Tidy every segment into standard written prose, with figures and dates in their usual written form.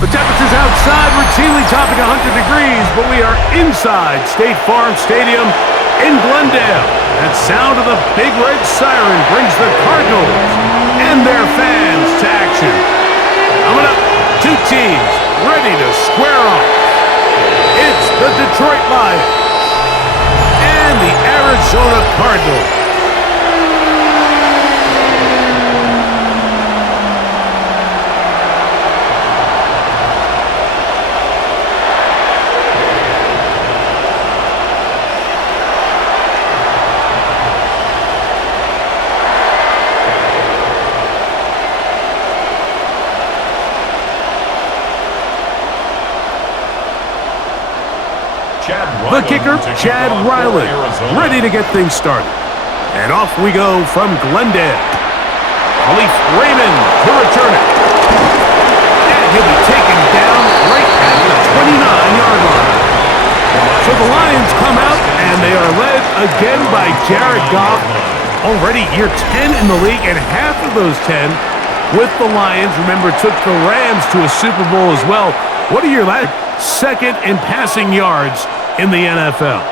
The temperatures outside routinely topping 100 degrees, but we are inside State Farm Stadium in Glendale. That sound of the big red siren brings the Cardinals and their fans to action. Coming up, two teams ready to square off. It's the Detroit Lions and the Arizona Cardinals. The kicker, Chad Riley, ready to get things started. And off we go from Glendale. Khalif Raymond to return it. And he'll be taken down right at the 29-yard line. So the Lions come out, and they are led again by Jared Goff. Already year 10 in the league, and half of those 10 with the Lions, remember, took the Rams to a Super Bowl as well. What are your second in passing yards in the NFL?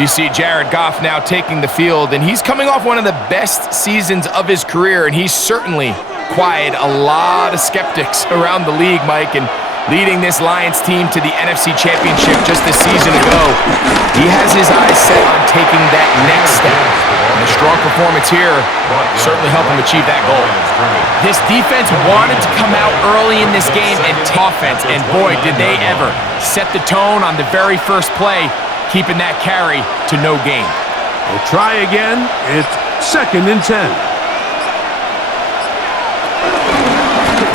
You see Jared Goff now taking the field, and he's coming off one of the best seasons of his career, and he's certainly quieted a lot of skeptics around the league, Mike, and leading this Lions team to the NFC Championship just a season ago. He has his eyes set on taking that next step, and a strong performance here certainly helped him achieve that goal. This defense wanted to come out early in this game and offense, and boy, did they ever set the tone on the very first play, keeping that carry to no gain. We'll try again. It's 2nd and 10.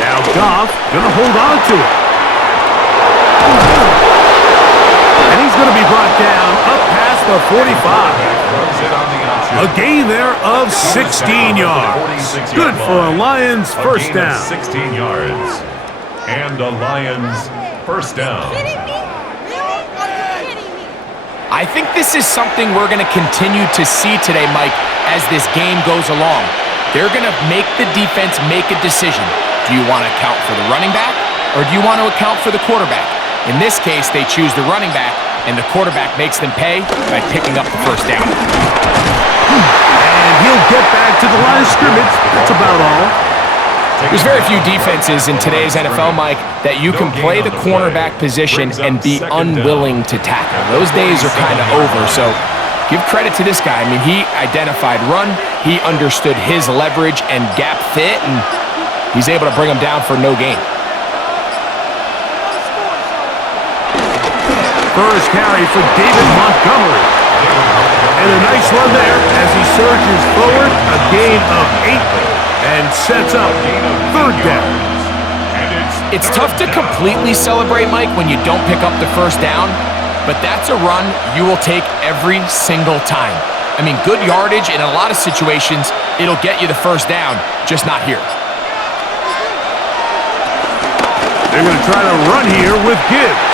Now Goff gonna hold on to it. And he's gonna be brought down up past the 45. A gain there of 16 yards. Good for a Lions first down. 16 yards. And a Lions first down. I think this is something we're going to continue to see today, Mike, as this game goes along. They're going to make the defense make a decision. Do you want to account for the running back, or do you want to account for the quarterback? In this case, they choose the running back, and the quarterback makes them pay by picking up the first down. And he'll get back to the line of scrimmage. That's about all. There's very few defenses in today's NFL, Mike, that you can play the cornerback position and be unwilling to tackle. Those days are kind of over, so give credit to this guy. I mean, he identified run, he understood his leverage and gap fit, and he's able to bring him down for no gain. First carry for David Montgomery. And a nice run there as he surges forward, a gain of 8. And sets up 3rd down. It's tough to completely celebrate, Mike, when you don't pick up the first down, but that's a run you will take every single time. I mean, good yardage in a lot of situations, it'll get you the first down, just not here. They're going to try to run here with Gibbs.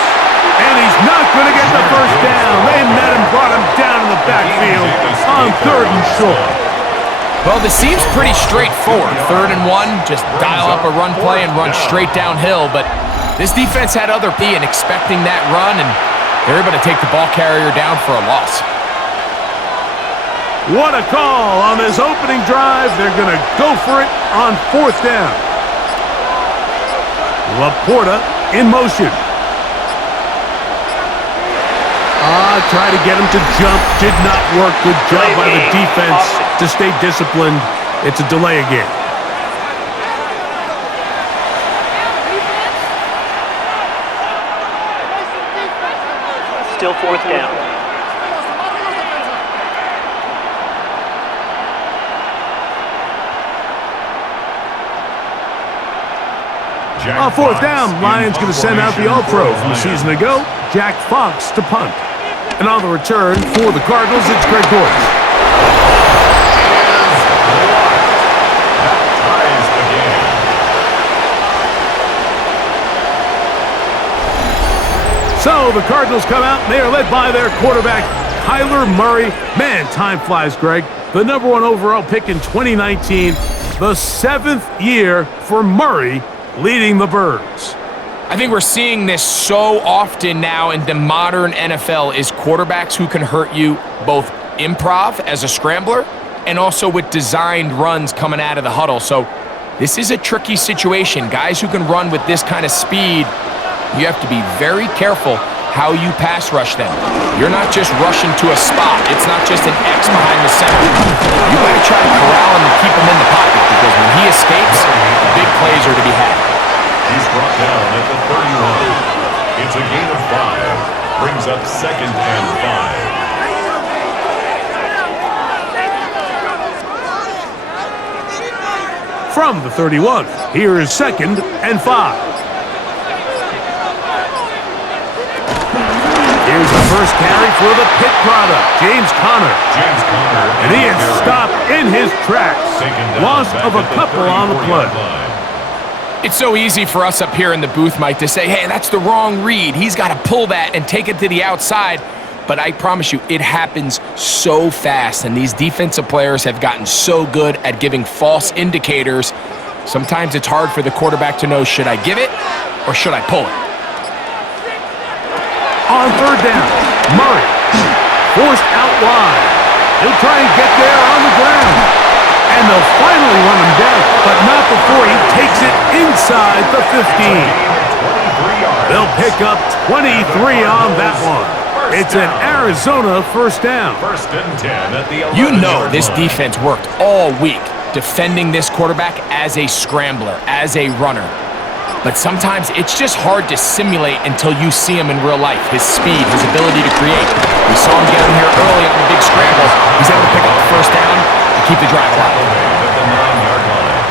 And he's not going to get the first down. They met him, brought him down in the backfield on 3rd and short. Well, this seems pretty straightforward. 3rd and 1, just dial up a run play and run straight downhill. But this defense had other P and expecting that run, and they're able to take the ball carrier down for a loss. What a call on this opening drive. They're going to go for it on 4th down. Laporta in motion. Try to get him to jump. Did not work. Good job by the defense to stay disciplined. It's a delay again. Still 4th down. On 4th down, Lions going to send out the All-Pro from a season ago, Jack Fox, to punt. And on the return for the Cardinals, it's Greg Dortch. So the Cardinals come out, and they are led by their quarterback, Kyler Murray. Man, time flies, Greg. The #1 overall pick in 2019, the 7th year for Murray leading the Birds. I think we're seeing this so often now in the modern NFL is quarterbacks who can hurt you both improv as a scrambler and also with designed runs coming out of the huddle. So this is a tricky situation. Guys who can run with this kind of speed, you have to be very careful how you pass rush them. You're not just rushing to a spot. It's not just an X behind the center. You got to try to corral him and keep him in the pocket because when he escapes, big plays are to be had. He's brought down at the 31. It's a gain of 5. Brings up 2nd and 5. From the 31, here is 2nd and 5. Here's the first carry for the Pitt product, James Conner. And he is stopped in his tracks. Loss of a couple on the play. It's so easy for us up here in the booth, Mike, to say, hey, that's the wrong read. He's got to pull that and take it to the outside. But I promise you, it happens so fast. And these defensive players have gotten so good at giving false indicators. Sometimes it's hard for the quarterback to know, should I give it or should I pull it? On 3rd down, Murray forced out wide. He'll try and get there on the ground. And they'll finally run him down, but not before he takes it inside the 15. They'll pick up 23 on that one. It's an Arizona first down. 1st and 10 at the 11-yard line. You know this defense worked all week defending this quarterback as a scrambler, as a runner. But sometimes it's just hard to simulate until you see him in real life. His speed, his ability to create. We saw him get him here early on the big scramble. He's able to pick up the first down and keep the drive alive. At the 9-yard line.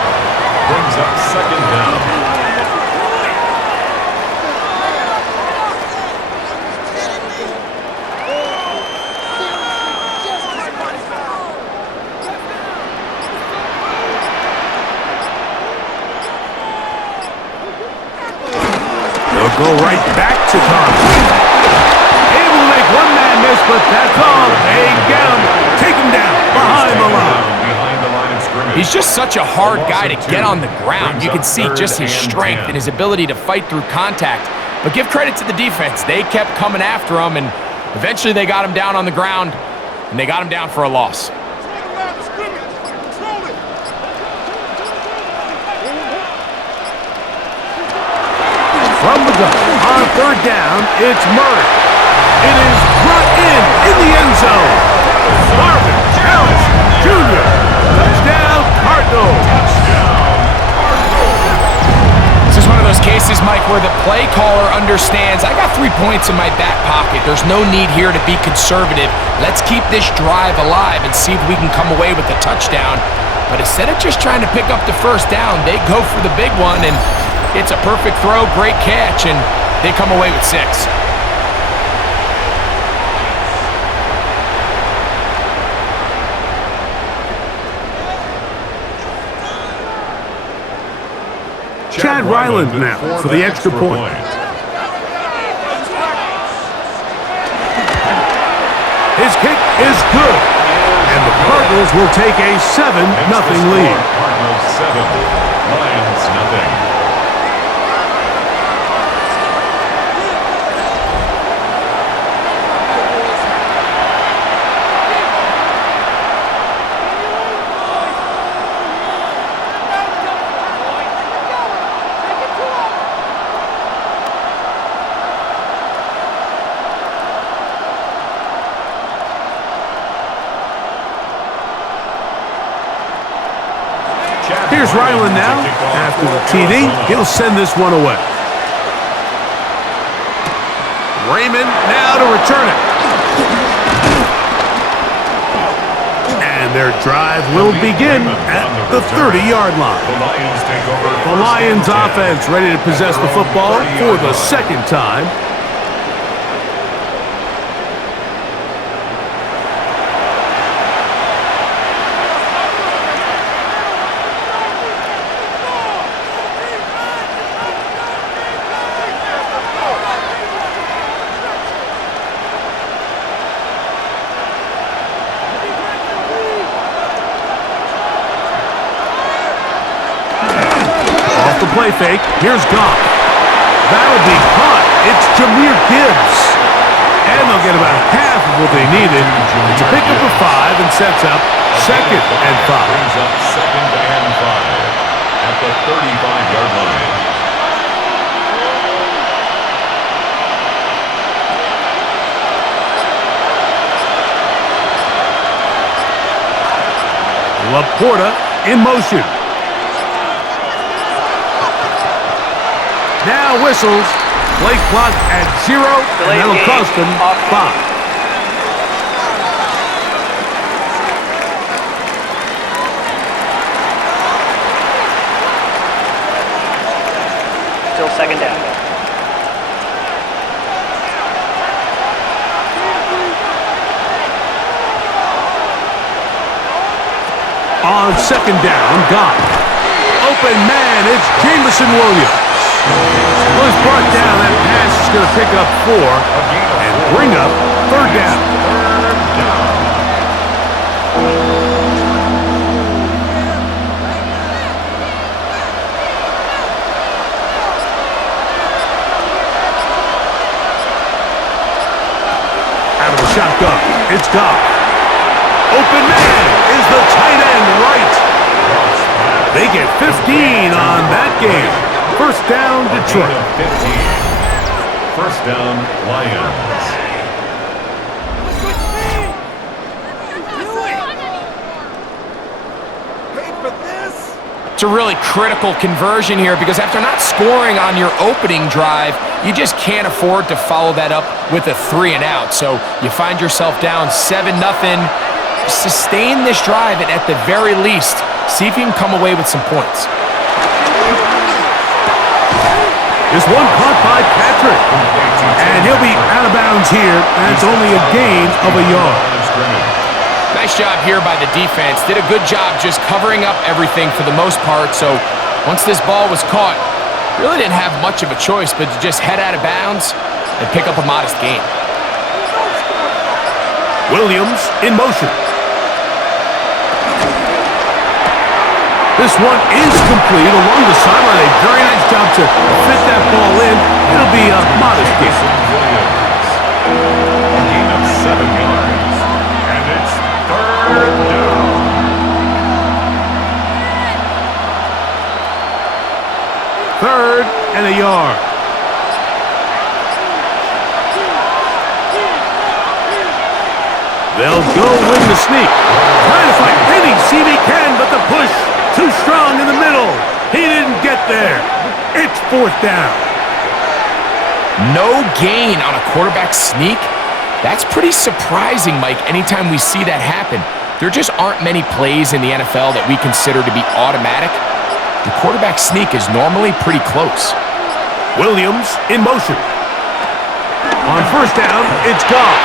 Brings up 2nd down. Go right back to Conner. Able to make one man miss, but that's all. They get him. Take him down behind the line. He's just such a hard guy to get on the ground. You can see just his strength and his ability to fight through contact. But give credit to the defense. They kept coming after him, and eventually they got him down on the ground, and they got him down for a loss. From the gun, on 3rd down, it's Murray. It is brought in the end zone. Marvin Harris Jr. Touchdown, Cardinals. This is one of those cases, Mike, where the play caller understands, I got 3 points in my back pocket. There's no need here to be conservative. Let's keep this drive alive and see if we can come away with a touchdown. But instead of just trying to pick up the first down, they go for the big one, and it's a perfect throw, great catch, and they come away with 6. Chad Ryland now for the extra point. His kick is good, and the Cardinals will take a 7-0 lead. Cardinals 7, Lions nothing. Here's Ryland now. After the TD, he'll send this one away. Raymond now to return it. And their drive will begin at the 30-yard line. The Lions offense ready to possess the football for the 2nd time. Play fake. Here's Goff. That'll be caught. It's Jahmyr Gibbs. And they'll get about half of what they needed. It's a pickup of 5 and sets up 2nd and 5. Brings up 2nd and 5 at the 35-yard line. Laporta in motion. Now whistles. Play clock at 0, and that'll cost them 5. Still 2nd down. On 2nd down, Goff. Open man, it's Jameson Williams. Well, it's brought down. That pass is going to pick up 4 and bring up 3rd down. Out of the shotgun, it's Goff. Open man is the tight end right. They get 15 on that game. 1st down, Detroit. 15. 1st down, Lions. It's a really critical conversion here because after not scoring on your opening drive, you just can't afford to follow that up with a 3 and out. So you find yourself down 7-0. Sustain this drive and at the very least, see if you can come away with some points. This one caught by Patrick. And he'll be out of bounds here, and it's only a gain of a yard. Nice job here by the defense. Did a good job just covering up everything for the most part. So once this ball was caught, really didn't have much of a choice but to just head out of bounds and pick up a modest gain. Williams in motion. This one is complete along the sideline. A very nice job to fit that ball in. It'll be a modest gain. A gain of 7 yards. And it's 3rd down. 3rd and a yard. They'll go win the sneak. Trying to find any seam he can, but the push too strong in the middle. He didn't get there. It's 4th down. No gain on a quarterback sneak? That's pretty surprising, Mike, anytime we see that happen. There just aren't many plays in the NFL that we consider to be automatic. The quarterback sneak is normally pretty close. Williams in motion. On 1st down, it's Goff.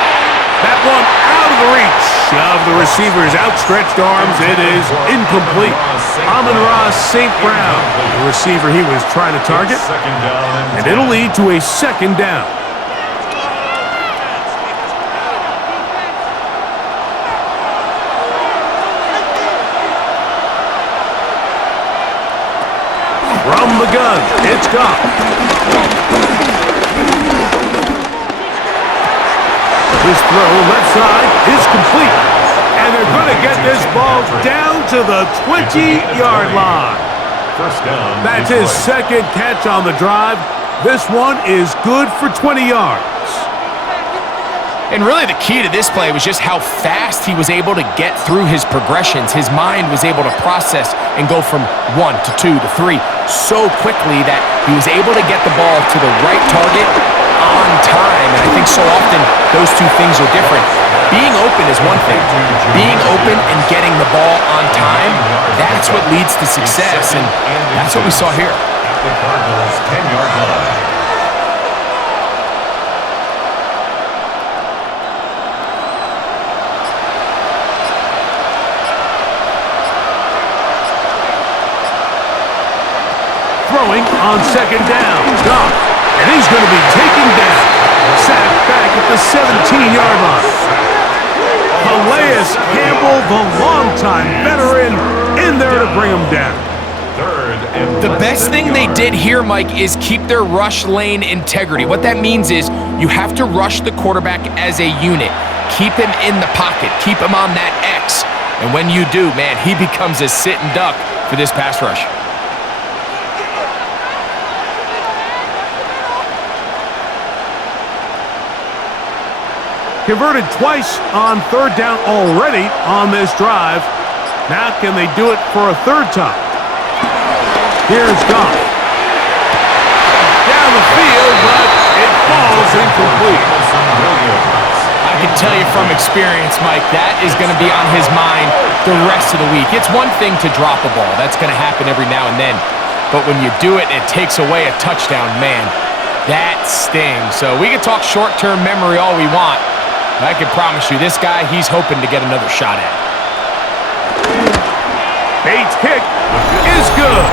That one out of the reach of the receiver's outstretched arms. It is incomplete. Amon-Ra St. Brown, the receiver he was trying to target. And it'll lead to a 2nd down. From the gun, it's Goff. This throw left side is complete. And they're going to get this ball down to the 20-yard line. 1st down. That's his 2nd catch on the drive. This one is good for 20 yards. And really the key to this play was just how fast he was able to get through his progressions. His mind was able to process and go from 1 to 2 to 3 so quickly that he was able to get the ball to the right target on time. And I think so often those two things are different. Being open is one thing. Being open and getting the ball on time, that's what leads to success. And that's what we saw here. At the Cardinals' 10-yard line. Throwing on 2nd down. Goff. And he's going to be taken down. Sacked back at the 17-yard line. Calais Campbell, the longtime veteran, in there to bring him down. 3rd and The less best than thing a they yard. did here, Mike, is keep their rush lane integrity. What that means is you have to rush the quarterback as a unit. Keep him in the pocket. Keep him on that X. And when you do, man, he becomes a sitting duck for this pass rush. Converted twice on third down already on this drive. Now can they do it for a third time? Here's Goff. Down the field, but it falls incomplete. I can tell you from experience, Mike, that is going to be on his mind the rest of the week. It's one thing to drop a ball. That's going to happen every now and then. But when you do it and it takes away a touchdown, man, that stings. So we can talk short-term memory all we want. I can promise you, this guy, he's hoping to get another shot at it. Bates' kick is good.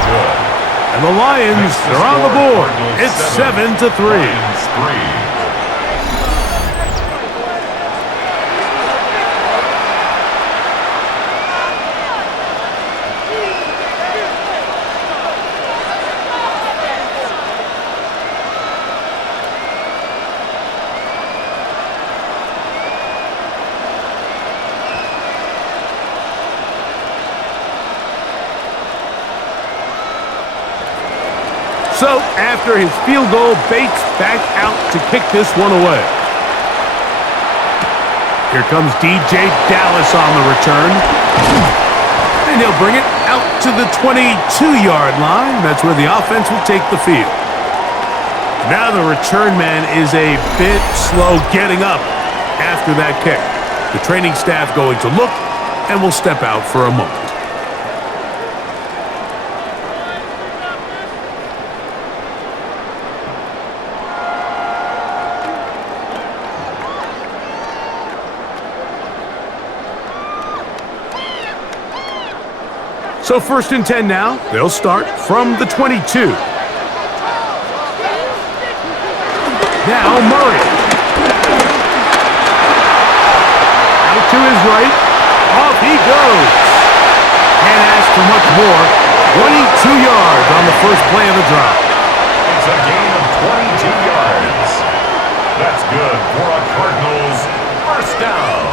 And the Lions are on the board. It's 7-3. Lions 3. So, after his field goal, Bates back out to kick this one away. Here comes DJ Dallas on the return. And he'll bring it out to the 22-yard line. That's where the offense will take the field. Now the return man is a bit slow getting up after that kick. The training staff going to look and will step out for a moment. So 1st and 10 now. They'll start from the 22. Now Murray. Out to his right. Off he goes. Can't ask for much more. 22 yards on the first play of the drive. It's a gain of 22 yards. That's good for a Cardinals first down.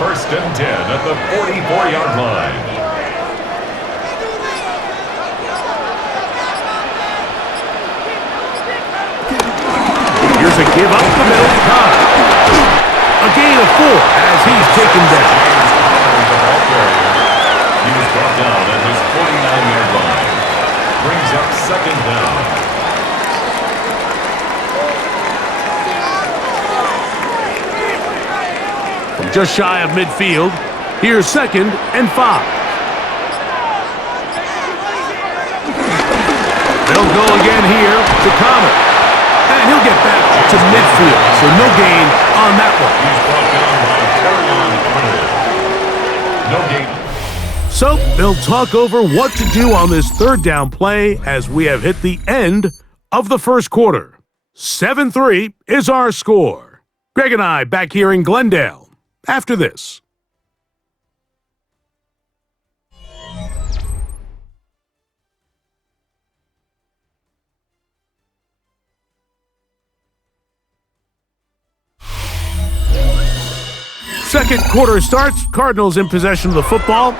1st and 10 at the 44-yard line. Here's a give up the middle. A gain of 4 as he's taken down. He was brought down at his 49-yard line. Brings up 2nd down. From just shy of midfield, here's 2nd and 5. They'll go again here to Connor. And he'll get back to midfield, so no gain on that one. He's brought down by Carolyn. No gain. So they'll talk over what to do on this third down play as we have hit the end of the first quarter. 7-3 is our score. Greg and I back here in Glendale after this. Second quarter starts. Cardinals in possession of the football.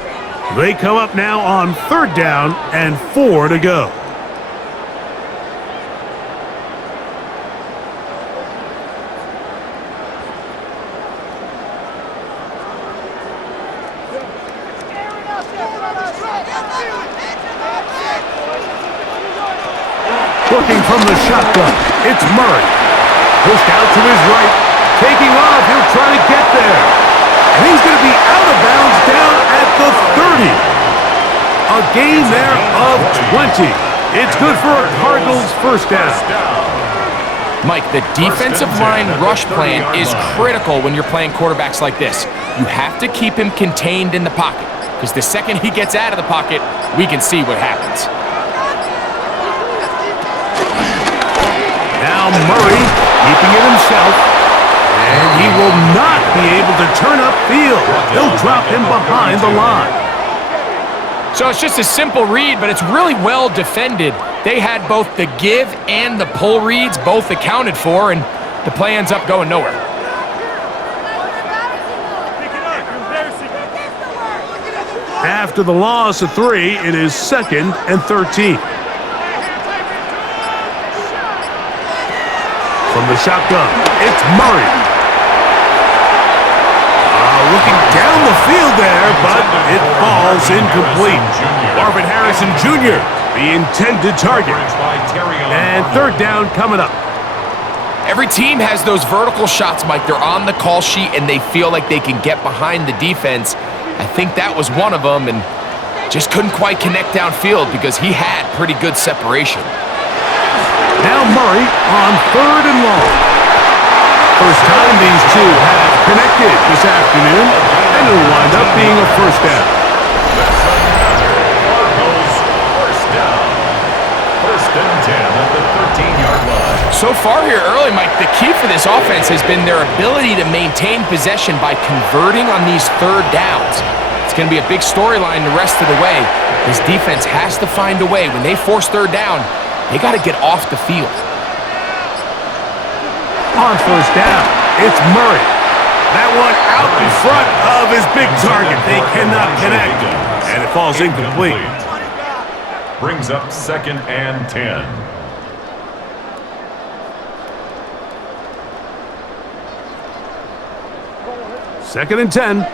They come up now on 3rd down and 4 to go. Working from the shotgun, it's Murray. Pushed out to his right. Taking off, he'll try to get there. And he's going to be out of bounds down at the 30. A gain there of 20. It's good for a Cardinals first down. Mike, the defensive line rush plan is critical when you're playing quarterbacks like this. You have to keep him contained in the pocket, because the second he gets out of the pocket, we can see what happens. Now Murray keeping it himself. And he will not be able to turn upfield. They'll drop him behind the line. So it's just a simple read, but it's really well defended. They had both the give and the pull reads both accounted for, and the play ends up going nowhere. After the loss of 3, it is 2nd and 13. From the shotgun, it's Murray. Looking down the field there, but it falls incomplete. Marvin Harrison Jr., the intended target. And 3rd down coming up. Every team has those vertical shots, Mike. They're on the call sheet, and they feel like they can get behind the defense. I think that was one of them, and just couldn't quite connect downfield because he had pretty good separation. Now Murray on 3rd and long. First time these two have connected this afternoon, and it'll wind up being a 1st down. That's another Cardinals first down. 1st and 10 at the 13-yard line. So far here early, Mike, the key for this offense has been their ability to maintain possession by converting on these 3rd downs. It's going to be a big storyline the rest of the way. This defense has to find a way. When they force 3rd down, they got to get off the field. On 1st down, it's Murray. That one out in front of his big target. They cannot connect, and it falls incomplete. Brings up 2nd and 10. Second and 10.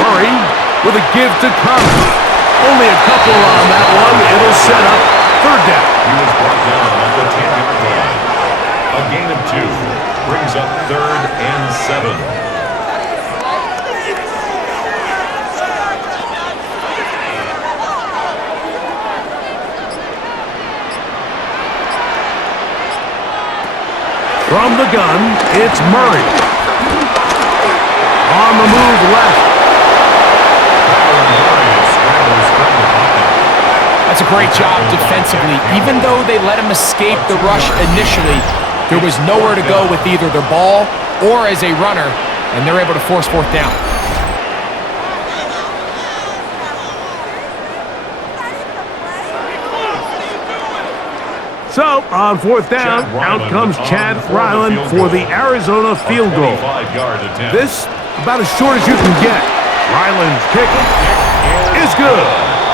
Murray with a give to Connor. Only a couple on that one. It'll set up 3rd down. He was brought down at the 10-yard line. A gain of 2 brings up 3rd and 7. From the gun, it's Murray. On the move left. That's a great job defensively. Even though they let him escape the rush initially, there was nowhere to go with either their ball or as a runner, and they're able to force 4th down. So, on 4th down, out comes Chad Ryland for the Arizona field goal. This, about as short as you can get. Ryland's kick is good.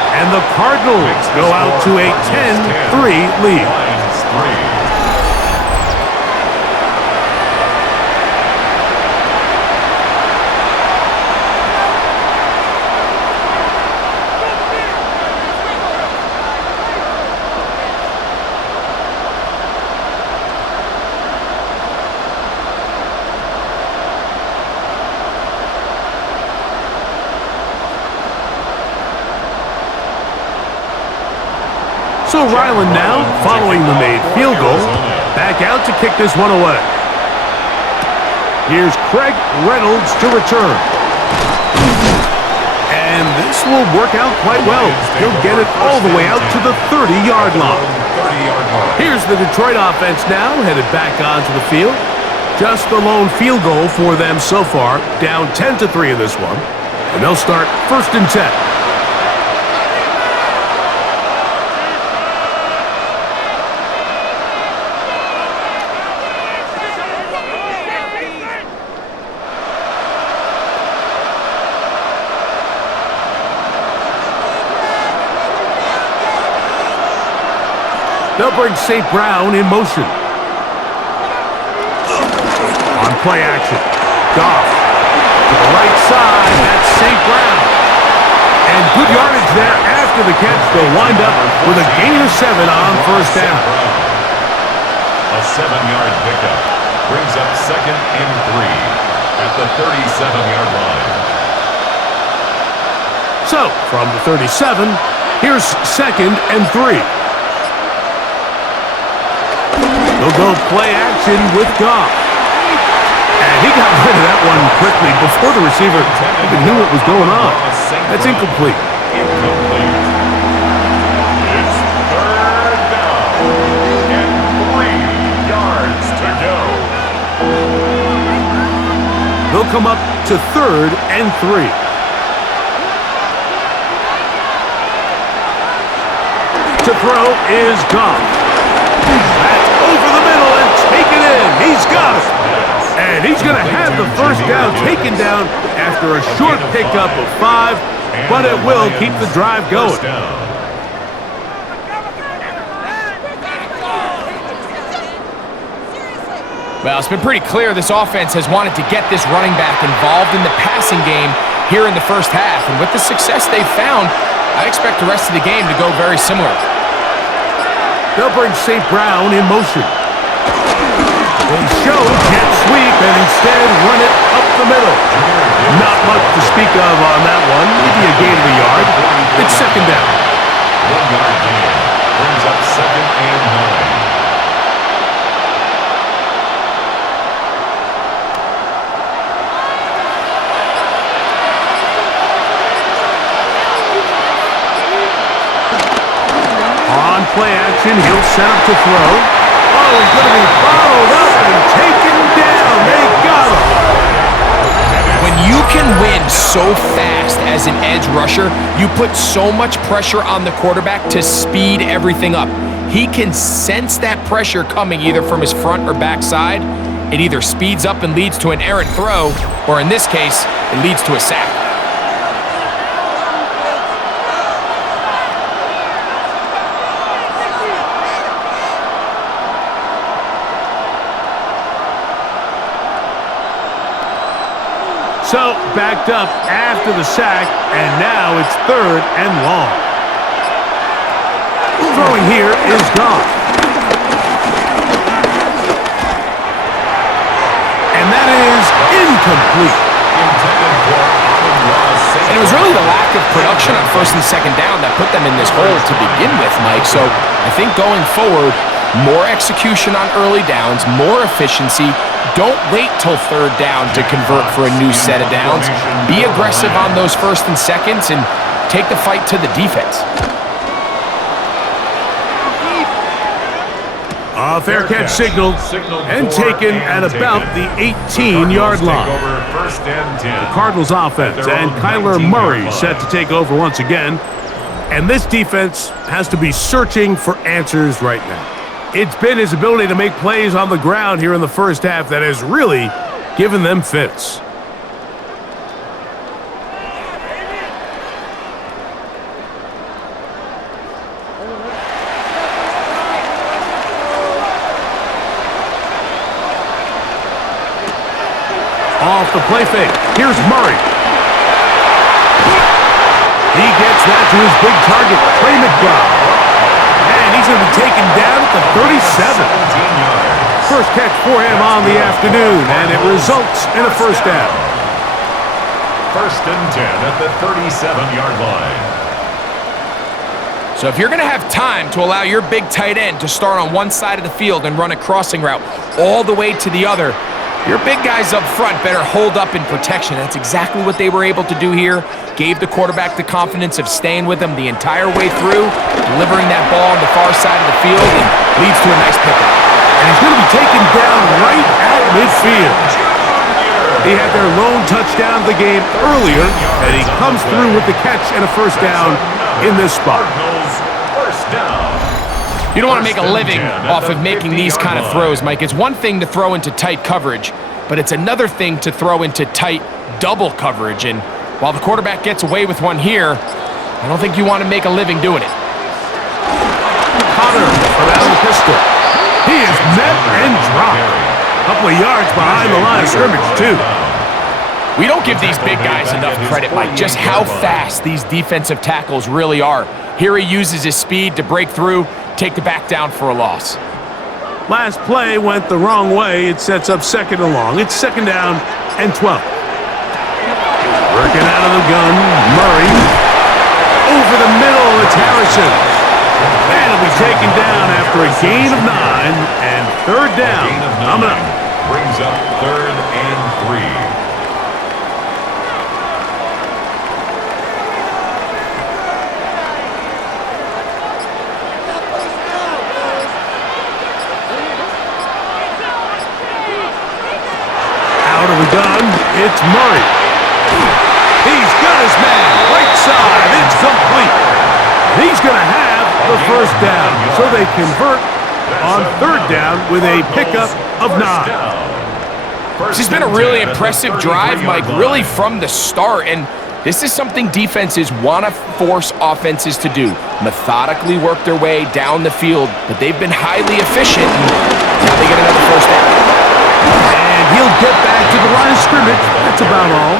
And the Cardinals go out to a 10-3 lead. So Ryland now, following the made field goal, back out to kick this one away. Here's Craig Reynolds to return. And this will work out quite well. He'll get it all the way out to the 30-yard line. Here's the Detroit offense now, headed back onto the field. Just the lone field goal for them so far, down 10-3 in this one. And they'll start 1st and 10. They'll bring St. Brown in motion. On play action, Goff to the right side, that's St. Brown. And good yardage there after the catch. They'll wind up with a gain of 7 on 1st down. A 7-yard pickup brings up 2nd and 3 at the 37-yard line. So, from the 37, here's 2nd and 3. They'll go play action with Goff. And he got rid of that one quickly before the receiver even knew what was going on. That's incomplete. It's 3rd down and 3 yards to go. They'll come up to 3rd and 3. To throw is Goff. That's over the middle and taken in. He's got it. And he's going to have the first down taken down after a short pickup of 5, but it will keep the drive going. Well, it's been pretty clear this offense has wanted to get this running back involved in the passing game here in the first half. And with the success they've found, I expect the rest of the game to go very similar. They'll bring St. Brown in motion. They show jet sweep and instead run it up the middle. Not much to speak of on that one. Maybe a gain of a yard. It's 2nd down. 1-yard gain brings up 2nd and 9. On play action, he'll set up to throw. Oh, he's going to be followed up and taken down. They got him. When you can win so fast as an edge rusher, you put so much pressure on the quarterback to speed everything up. He can sense that pressure coming either from his front or back side. It either speeds up and leads to an errant throw, or in this case, it leads to a sack. So, backed up after the sack, and now it's 3rd and long. Throwing here is Goff. And that is incomplete. And it was really the lack of production on 1st and 2nd down that put them in this hole to begin with, Mike. So, I think going forward, more execution on early downs, more efficiency. Don't wait till 3rd down to convert for a new set of downs. Be aggressive on those 1st and 2nds and take the fight to the defense. A fair catch signaled and taken at about the 18-yard line. The Cardinals offense and Kyler Murray set to take over once again. And this defense has to be searching for answers right now. It's been his ability to make plays on the ground here in the first half that has really given them fits. Off the play fake. Here's Murray. He gets that to his big target, Trey McBride. And he's going to be taken down at the 37. First catch for him on the afternoon, and it results in a first down. 1st and 10 at the 37-yard line. So if you're going to have time to allow your big tight end to start on one side of the field and run a crossing route all the way to the other, your big guys up front better hold up in protection. That's exactly what they were able to do here. Gave the quarterback the confidence of staying with him the entire way through, delivering that ball on the far side of the field, and leads to a nice pickup. And he's going to be taken down right at midfield. He had their lone touchdown of the game earlier, and he comes through with the catch and a first down in this spot. You don't want to make a living off of making these kind of throws, Mike. It's one thing to throw into tight coverage, but it's another thing to throw into tight double coverage. And while the quarterback gets away with one here, I don't think you want to make a living doing it. Connor around the pistol. He is met and dropped. A couple of yards behind the line of scrimmage, too. We don't give these big guys enough credit, Mike, just how fast these defensive tackles really are. Here he uses his speed to break through, take the back down for a loss. Last play went the wrong way. It sets up 2nd and long. It's 2nd down and 12. Working out of the gun, Murray. Over the middle, it's Harrison. And it'll be taken down after a gain of 9 and 3rd down. Coming up. Brings up 3rd and 3. Out of the gun It's Murray. He's got his man. Right side. It's complete. He's going to have the first down. So they convert on third down with a pickup of 9. This has been a really impressive drive, Mike, really from the start. And this is something defenses want to force offenses to do. Methodically work their way down the field, but they've been highly efficient. Now they get another first down. And he'll get back to the line of scrimmage. That's about all.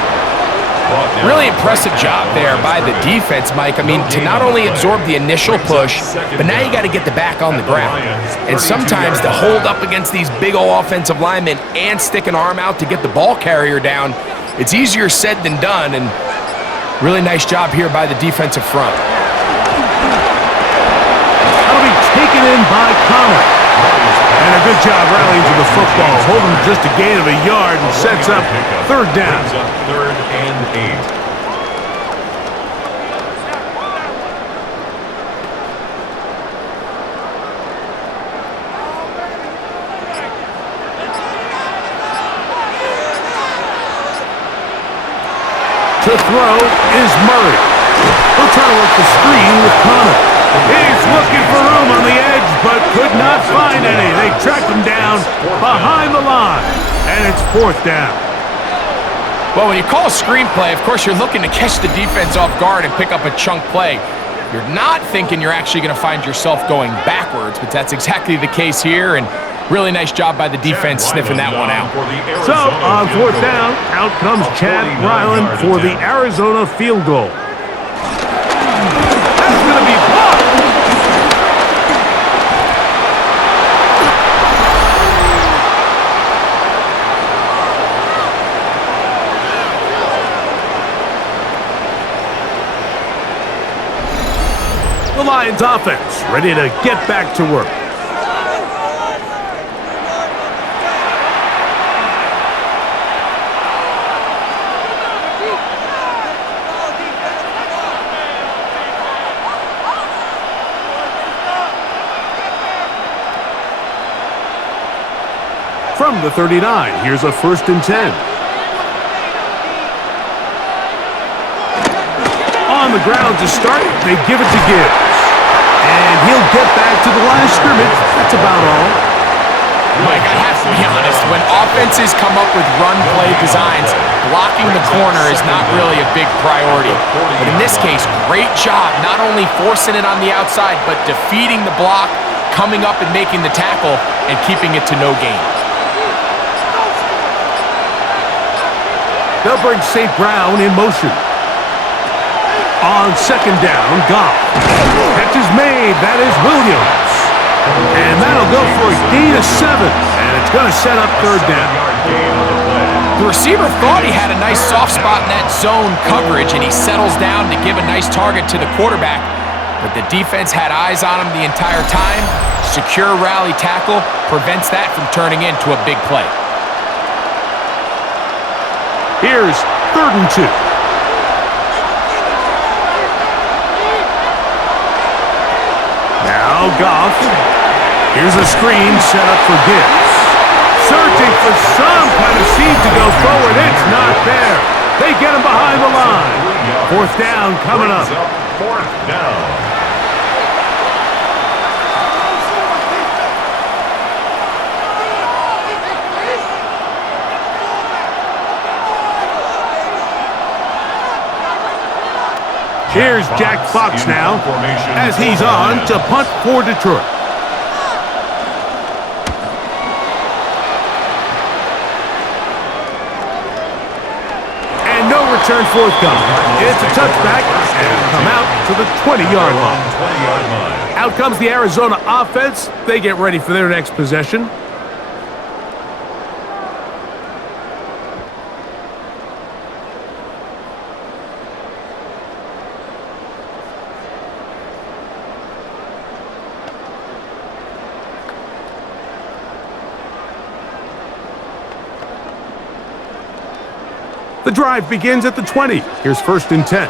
Really impressive job there by the defense, Mike. I mean, to not only absorb the initial push, but now you got to get the back on the ground. And sometimes to hold up against these big old offensive linemen and stick an arm out to get the ball carrier down, it's easier said than done. And really nice job here by the defensive front. That'll be taken in by Connor. And a good job rallying to the football, holding just a gain of a yard and sets up third down. Third and 8. To throw is Murray. He'll try to work the screen with Connor. He's looking for room on the edge, but could not find any. They tracked him down behind the line, and it's fourth down. Well, when you call a screenplay, of course, you're looking to catch the defense off guard and pick up a chunk play. You're not thinking you're actually going to find yourself going backwards, but that's exactly the case here, and really nice job by the defense sniffing that one out. So, on fourth down, out comes Chad Ryland for the Arizona field goal. That's going to be blocked. The Lions offense ready to get back to work. From the 39, here's a 1st and 10. On the ground to start, they give it to Gibbs. And he'll get back to the line of scrimmage. That's about all. Mike, I have to be honest, when offenses come up with run play designs, blocking the corner is not really a big priority. But in this case, great job not only forcing it on the outside, but defeating the block, coming up and making the tackle, and keeping it to no gain. They'll bring St. Brown in motion. On second down, Goff. Catch is made. That is Williams. And that'll go for a gain of 7. And it's going to set up third down. The receiver thought he had a nice soft spot in that zone coverage, and he settles down to give a nice target to the quarterback. But the defense had eyes on him the entire time. Secure rally tackle prevents that from turning into a big play. Here's 3rd and 2. Now Goff. Here's a screen set up for Gibbs. Searching for some kind of seed to go forward. It's not there. They get him behind the line. 4th down coming up. 4th down. Here's Jack Fox now, as he's on to punt for Detroit. And no return forthcoming. It's a touchback, and it'll come out to the 20-yard line. Out comes the Arizona offense. They get ready for their next possession. The drive begins at the 20. Here's 1st and 10.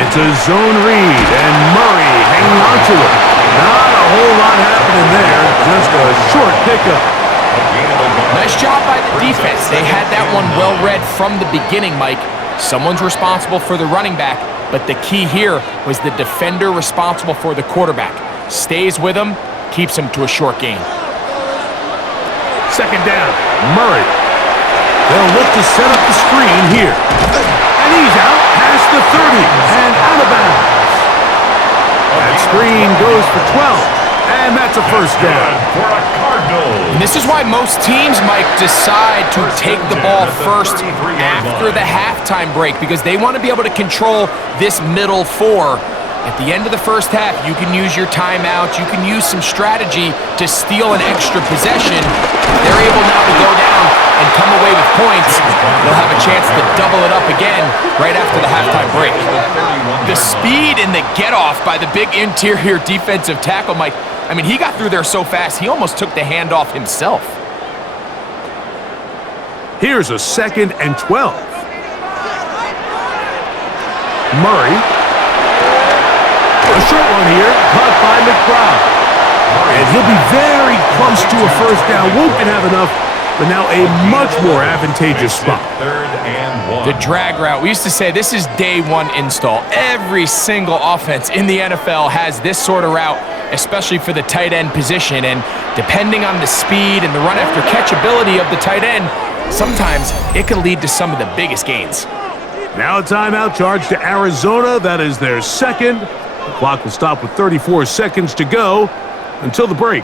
It's a zone read, and Murray hanging on to it. Not a whole lot happening there, just a short pickup. job by the defense. They had that one well read from the beginning, Mike. Someone's responsible for the running back, but the key here was the defender responsible for the quarterback. Stays with him, keeps him to a short gain. Second down, Murray. They'll look to set up the screen here. And he's out past the 30 and out of bounds. That screen goes for 12. And that's a first down. For a Cardinals. And this is why most teams, Mike, decide to take the ball first after the halftime break, because they want to be able to control this middle four. At the end of the first half, you can use your timeouts, you can use some strategy to steal an extra possession. If they're able now to go down and come away with points, they'll have a chance to double it up again right after the halftime break. The speed and the get-off by the big interior defensive tackle, Mike, I mean, he got through there so fast, he almost took the handoff himself. Here's a 2nd and 12. Murray. A short one here, caught by McBride. And he'll be very close to a first down. Won't have enough, but now a much more advantageous spot. 3rd and 1. The drag route. We used to say this is day one install. Every single offense in the NFL has this sort of route, especially for the tight end position. And depending on the speed and the run after catch ability of the tight end, sometimes it can lead to some of the biggest gains. Now a timeout charge to Arizona. That is their second. The clock will stop with 34 seconds to go until the break.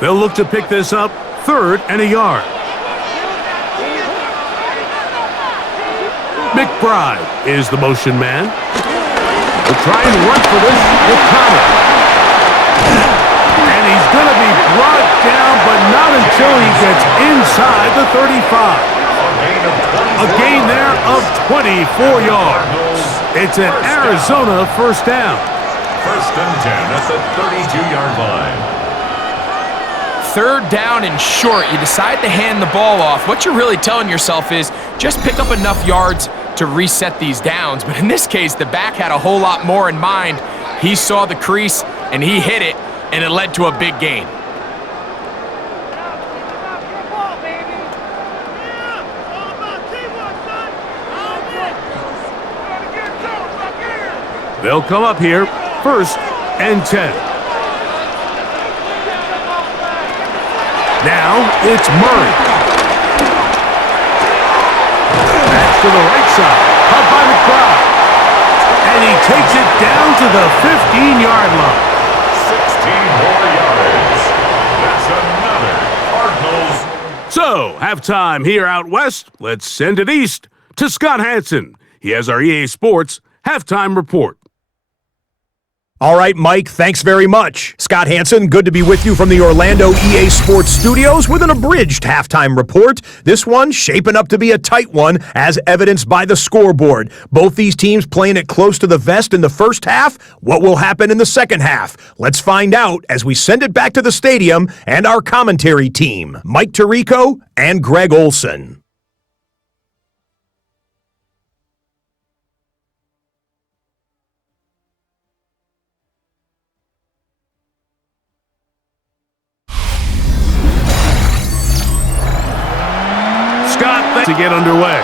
They'll look to pick this up, 3rd and a yard. McBride is the motion man. We'll try and run for this with Connor. And he's going to be brought down, but not until he gets inside the 35. A gain there of 24 yards. It's an Arizona first down. 1st and 10 at the 32-yard line. 3rd down and short, you decide to hand the ball off. What you're really telling yourself is just pick up enough yards to reset these downs. But in this case, the back had a whole lot more in mind. He saw the crease and he hit it, and it led to a big gain. They'll come up here, 1st and 10. Now it's Murray. Back to the right side. Caught by McBride. And he takes it down to the 15-yard line. 16 more yards. That's another Cardinals. So, halftime here out west. Let's send it east to Scott Hansen. He has our EA Sports halftime report. All right, Mike, thanks very much. Scott Hansen, good to be with you from the Orlando EA Sports Studios with an abridged halftime report. This one shaping up to be a tight one, as evidenced by the scoreboard. Both these teams playing it close to the vest in the first half. What will happen in the second half? Let's find out as we send it back to the stadium and our commentary team, Mike Tirico and Greg Olson. To get underway.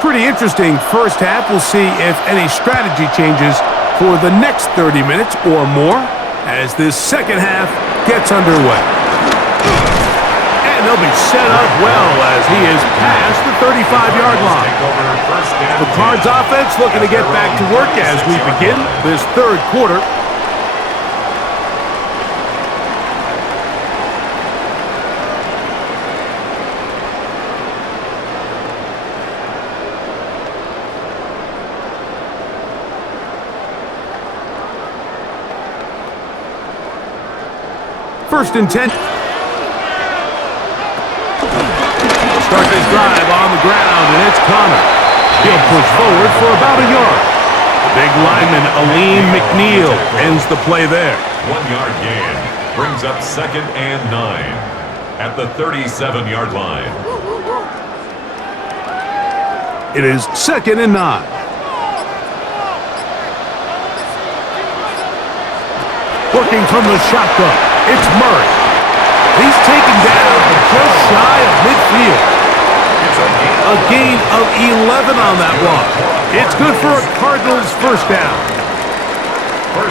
Pretty interesting first half. We'll see if any strategy changes for the next 30 minutes or more as this second half gets underway. They'll be set up well as he is past the 35-yard line. The Cards offense looking to get back to work as we begin this third quarter. First and 10. Start this drive on the ground, and it's Connor. He'll push forward for about a yard. Big lineman Aleem McNeil ends the play there. 1-yard gain brings up 2nd and 9 at the 37-yard line. It is 2nd and 9. Working from the shotgun, it's Murray. He's taken down just shy of midfield. A gain of 11 on that one. It's good for a Cardinals first down.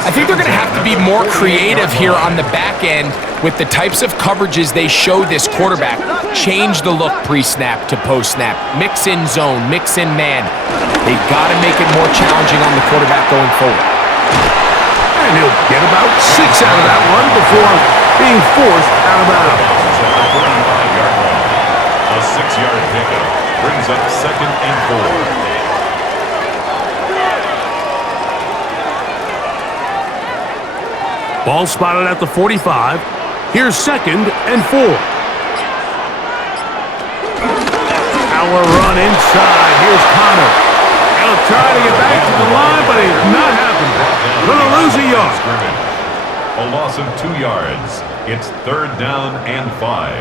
I think they're going to have to be more creative here on the back end with the types of coverages they show this quarterback. Change the look pre-snap to post-snap. Mix in zone, mix in man. They've got to make it more challenging on the quarterback going forward. And he'll get about 6 out of that one before being forced out of bounds. A 6-yard pickup brings up 2nd and 4. Ball spotted at the 45. Here's 2nd and 4. Power run inside. Here's Connor. He'll try to get back to the line, but it's not happening. Gonna lose a yard. A loss of 2 yards. It's 3rd down and 5.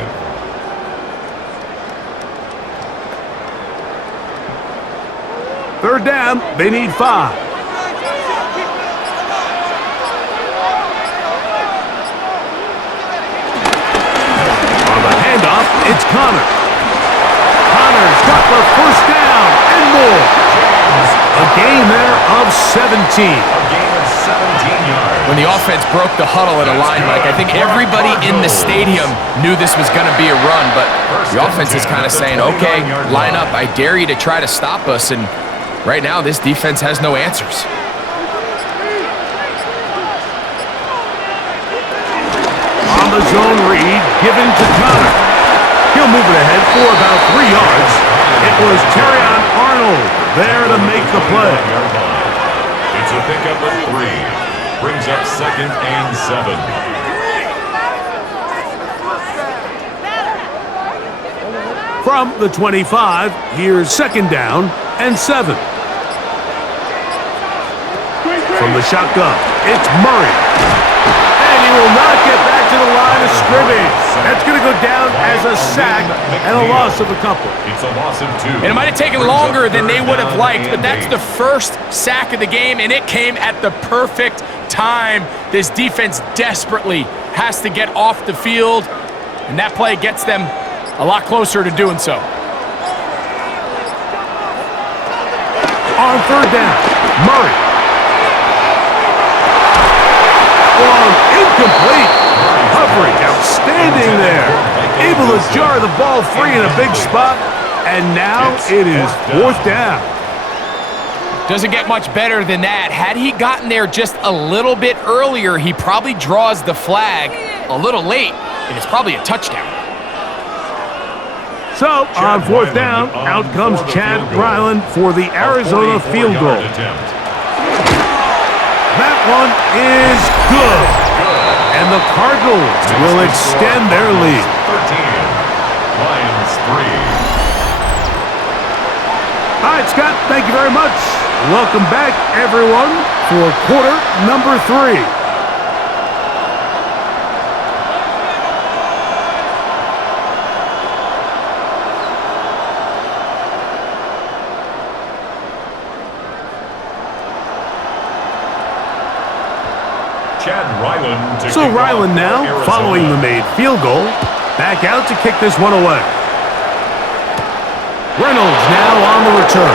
Third down, they need 5. On the handoff, it's Connor. Connor's got the first down and more. A gain there of 17. A gain of 17 yards. When the offense broke the huddle at a line, Mike, I think everybody in the stadium knew this was going to be a run, but the offense is kind of saying, okay, line up. I dare you to try to stop us, and right now, this defense has no answers. On the zone read, given to Connor. He'll move it ahead for about 3 yards. It was Terrion Arnold there to make the play. It's a pickup of 3. Brings up 2nd and 7. From the 25, here's 2nd down and 7. From the shotgun, it's Murray. And he will not get back to the line of scrimmage. That's going to go down as a sack and a loss of a couple. It's a loss of 2. And it might have taken longer than they would have liked, but that's the first sack of the game, and it came at the perfect time. This defense desperately has to get off the field, and that play gets them a lot closer to doing so. On 3rd down, Murray. Incomplete. Coverage outstanding there. Able to jar the ball free in a big spot. And now it is 4th down. Doesn't get much better than that. Had he gotten there just a little bit earlier, he probably draws the flag a little late, and it's probably a touchdown. So, on 4th down, out comes Chad Ryland for the Arizona field goal. That one is good. And the Cardinals will extend their lead. 13. Lions 3. All right, Scott, thank you very much. Welcome back, everyone, for quarter number 3. So Ryland now, following the made field goal, back out to kick this one away. Reynolds now on the return.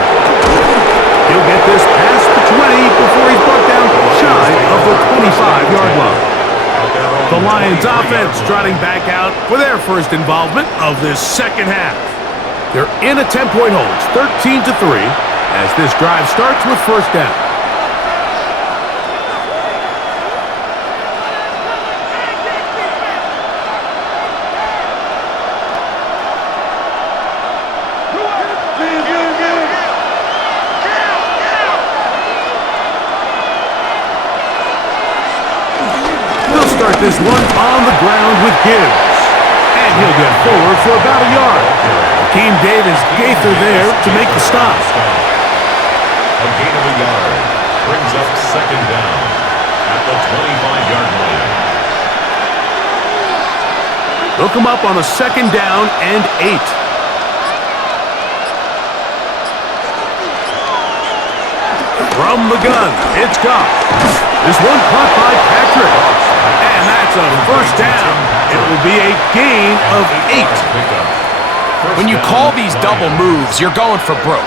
He'll get this past the 20 before he's brought down shy of the 25-yard line. The Lions offense trotting back out for their first involvement of this second half. They're in a 10-point hold, 13-3, as this drive starts with first down. This one on the ground with Gibbs. And he'll get forward for about a yard. Hakeem Davis Gaither there to make the stop. A gain of a yard. brings up second down at the 25-yard line. They'll come up on a second down and 8. From the gun, it's Goff. This one caught by Patrick. And that's a first down. It will be a gain of 8. When you call these double moves, you're going for broke.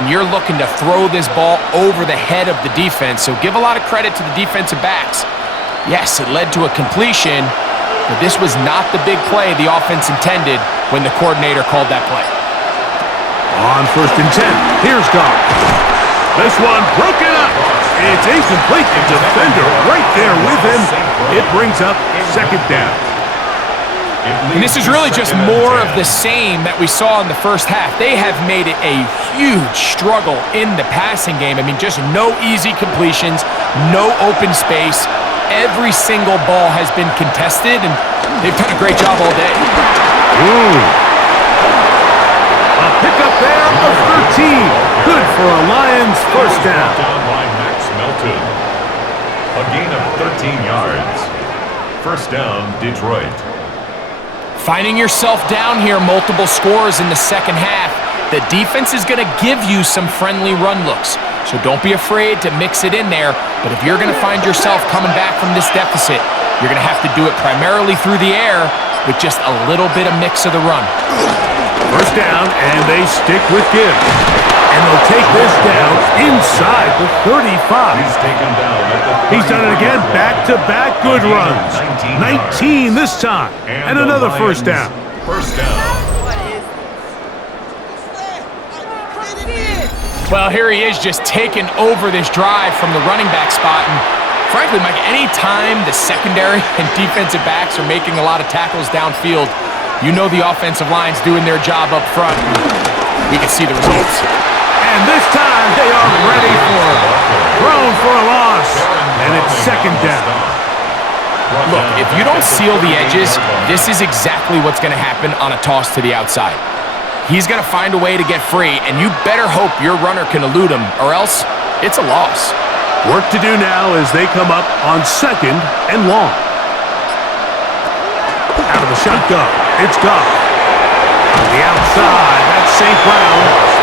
And you're looking to throw this ball over the head of the defense. So give a lot of credit to the defensive backs. Yes, it led to a completion, but this was not the big play the offense intended when the coordinator called that play. On 1st and 10, here's Goff. This one broken up. It's incomplete. The defender right there with him. It brings up second down. And this is really just more of the same that we saw in the first half. They have made it a huge struggle in the passing game. I mean, just no easy completions, no open space. Every single ball has been contested, and they've done a great job all day. A pickup there of 13. Good for a Lions first down. Down by Max Melton. A gain of 13 yards. First down, Detroit. Finding yourself down here, multiple scores in the second half. The defense is going to give you some friendly run looks, so don't be afraid to mix it in there. But if you're going to find yourself coming back from this deficit, you're going to have to do it primarily through the air with just a little bit of mix of the run. First down, and they stick with Gibbs. And they'll take this down inside the 35. He's taken down at the 30. He's done it again, back-to-back good runs. 19 this time, and another first down. First down. Well, here he is just taking over this drive from the running back spot. And frankly, Mike, any time the secondary and defensive backs are making a lot of tackles downfield, you know the offensive line's doing their job up front. We can see the results. And this time, they are ready for it. Thrown for a loss, and it's second down. Look, if you don't seal the edges, this is exactly what's going to happen on a toss to the outside. He's going to find a way to get free, and you better hope your runner can elude him, or else it's a loss. Work to do now as they come up on second and long. Out of the shotgun, it's Goff. On the outside, that's St. Brown.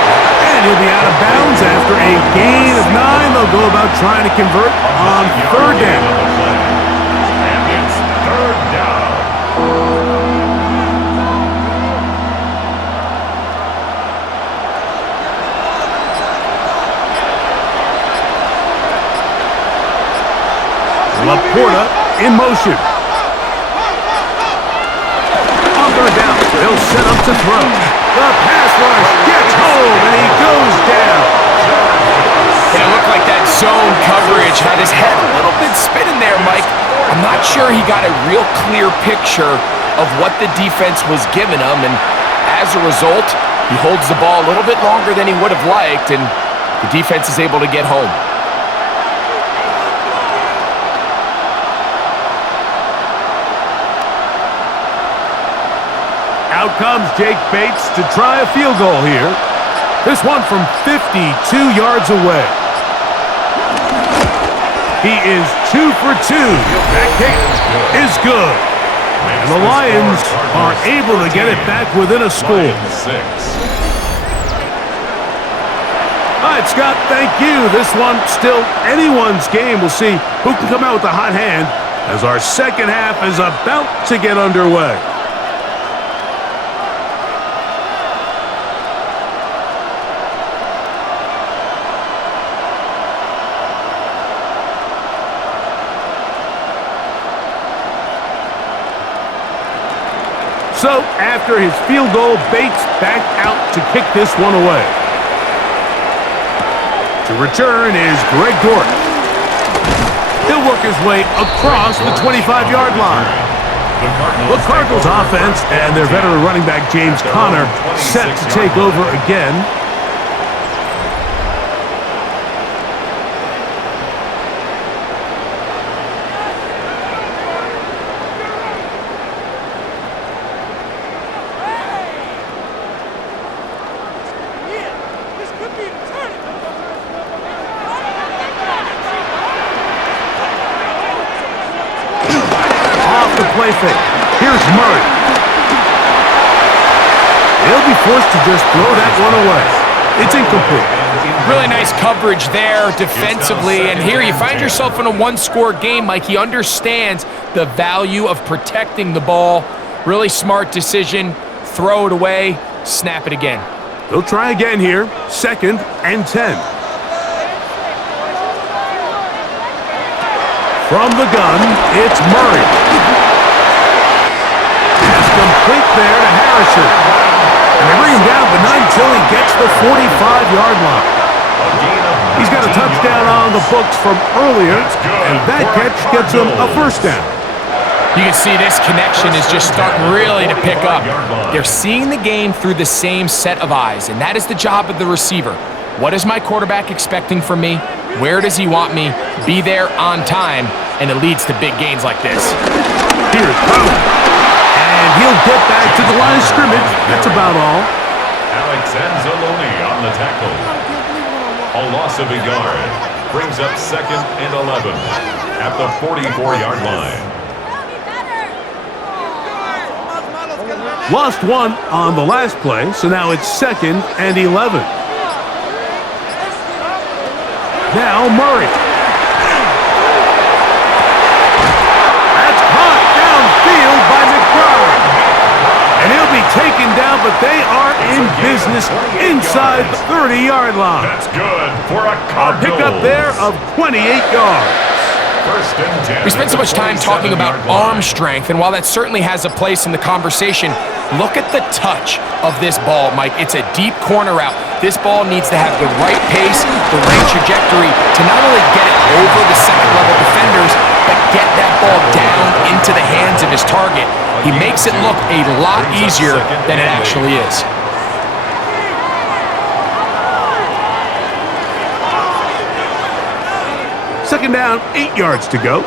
And he'll be out of bounds after a gain of 9. They'll go about trying to convert on third down. And it's third down. Laporta in motion. On third down, they'll set up to throw. The pass rush gets home, and he goes down. And it looked like that zone coverage had his head a little bit spinning there, Mike. I'm not sure he got a real clear picture of what the defense was giving him, and as a result, he holds the ball a little bit longer than he would have liked, and the defense is able to get home. Out comes Jake Bates to try a field goal here. This one from 52 yards away. He is 2 for 2. That kick is good. And the Lions are able to get it back within a score. All right, Scott, thank you. This one still anyone's game. We'll see who can come out with the hot hand as our second half is about to get underway. So, after his field goal, Bates back out to kick this one away. To return is Greg Dortch. He'll work his way across the 25-yard line. The Cardinals offense and their veteran running back James Conner set to take over again. fake. Here's Murray. He'll be forced to just throw that one away. It's incomplete. Really nice coverage there defensively, and here you find yourself in a one-score game. Mike, he understands the value of protecting the ball. Really smart decision. Throw it away, snap it again. They'll try again here. 2nd and 10. From the gun, it's Murray. Pass complete there to Harrison. And they bring him down, but not until he gets the 45-yard line. He's got a touchdown on the books from earlier, and that catch gets him a first down. You can see this connection is just starting really to pick up. They're seeing the game through the same set of eyes, and that is the job of the receiver. What is my quarterback expecting from me? Where does he want me? Be there on time, and it leads to big gains like this. Here's Brown. And he'll get back to the line of scrimmage. That's about all. Alex Anzalone on the tackle. A loss of a yard. Brings up 2nd and 11 at the 44-yard line. Lost one on the last play, so now it's 2nd and 11. Now Murray. That's caught downfield by McBride. And he'll be taken down, but they are in business inside the 30-yard line. That's good for a A pickup there of 28 yards. First and 10. We spent so much time talking about arm strength, and while that certainly has a place in the conversation, look at the touch of this ball, Mike. It's a deep corner route. This ball needs to have the right pace, the right trajectory to not only get it over the second-level defenders, but get that ball down into the hands of his target. He makes it look a lot easier than it actually is. Second down, 8 yards to go.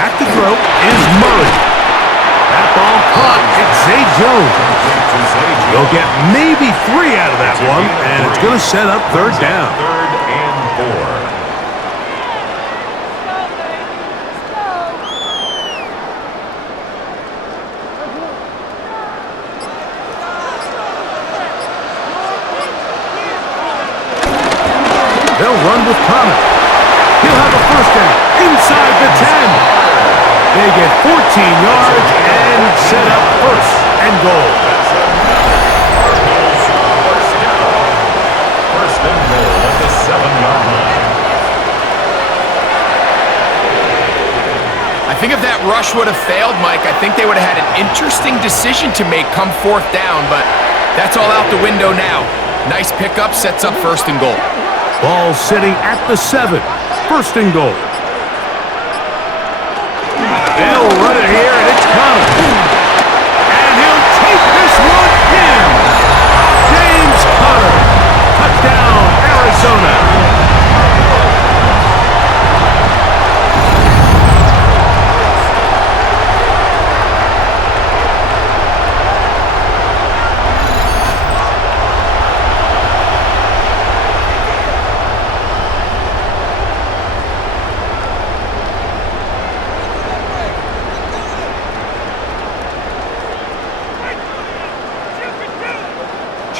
Back to throw is Murray. That ball caught. It's Zay Jones. They'll get maybe 3 out of that one, and it's going to set up third down. 3rd and 4. They'll run with Connor. He'll have a first down inside the 10. They get 14 yards and set up first and goal. First down. First and goal at the 7-yard line. I think if that rush would have failed, Mike, I think they would have had an interesting decision to make come 4th down, but that's all out the window now. Nice pickup, sets up first and goal. Ball sitting at the 7. First and goal. They'll run it here, and it's Connor. And he'll take this one in. James Conner. Touchdown, Arizona.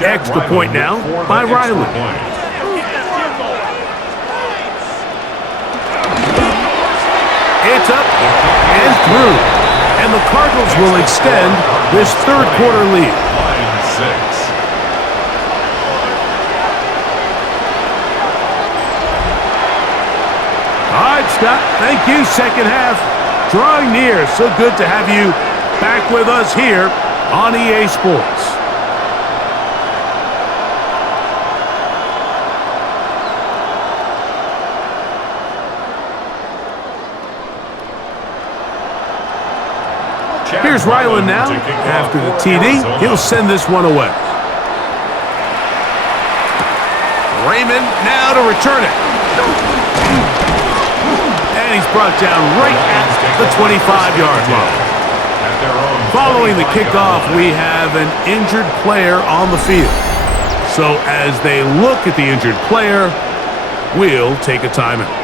Extra point now by Riley. It's up and through. And the Cardinals will extend this third quarter lead. Line 6. All right, Scott. Thank you. Second half drawing near. So good to have you back with us here on EA Sports. Here's Ryland now. After the TD, he'll send this one away. Raymond now to return it. And he's brought down right at the 25-yard line. Following the kickoff, we have an injured player on the field. So as they look at the injured player, will take a timeout.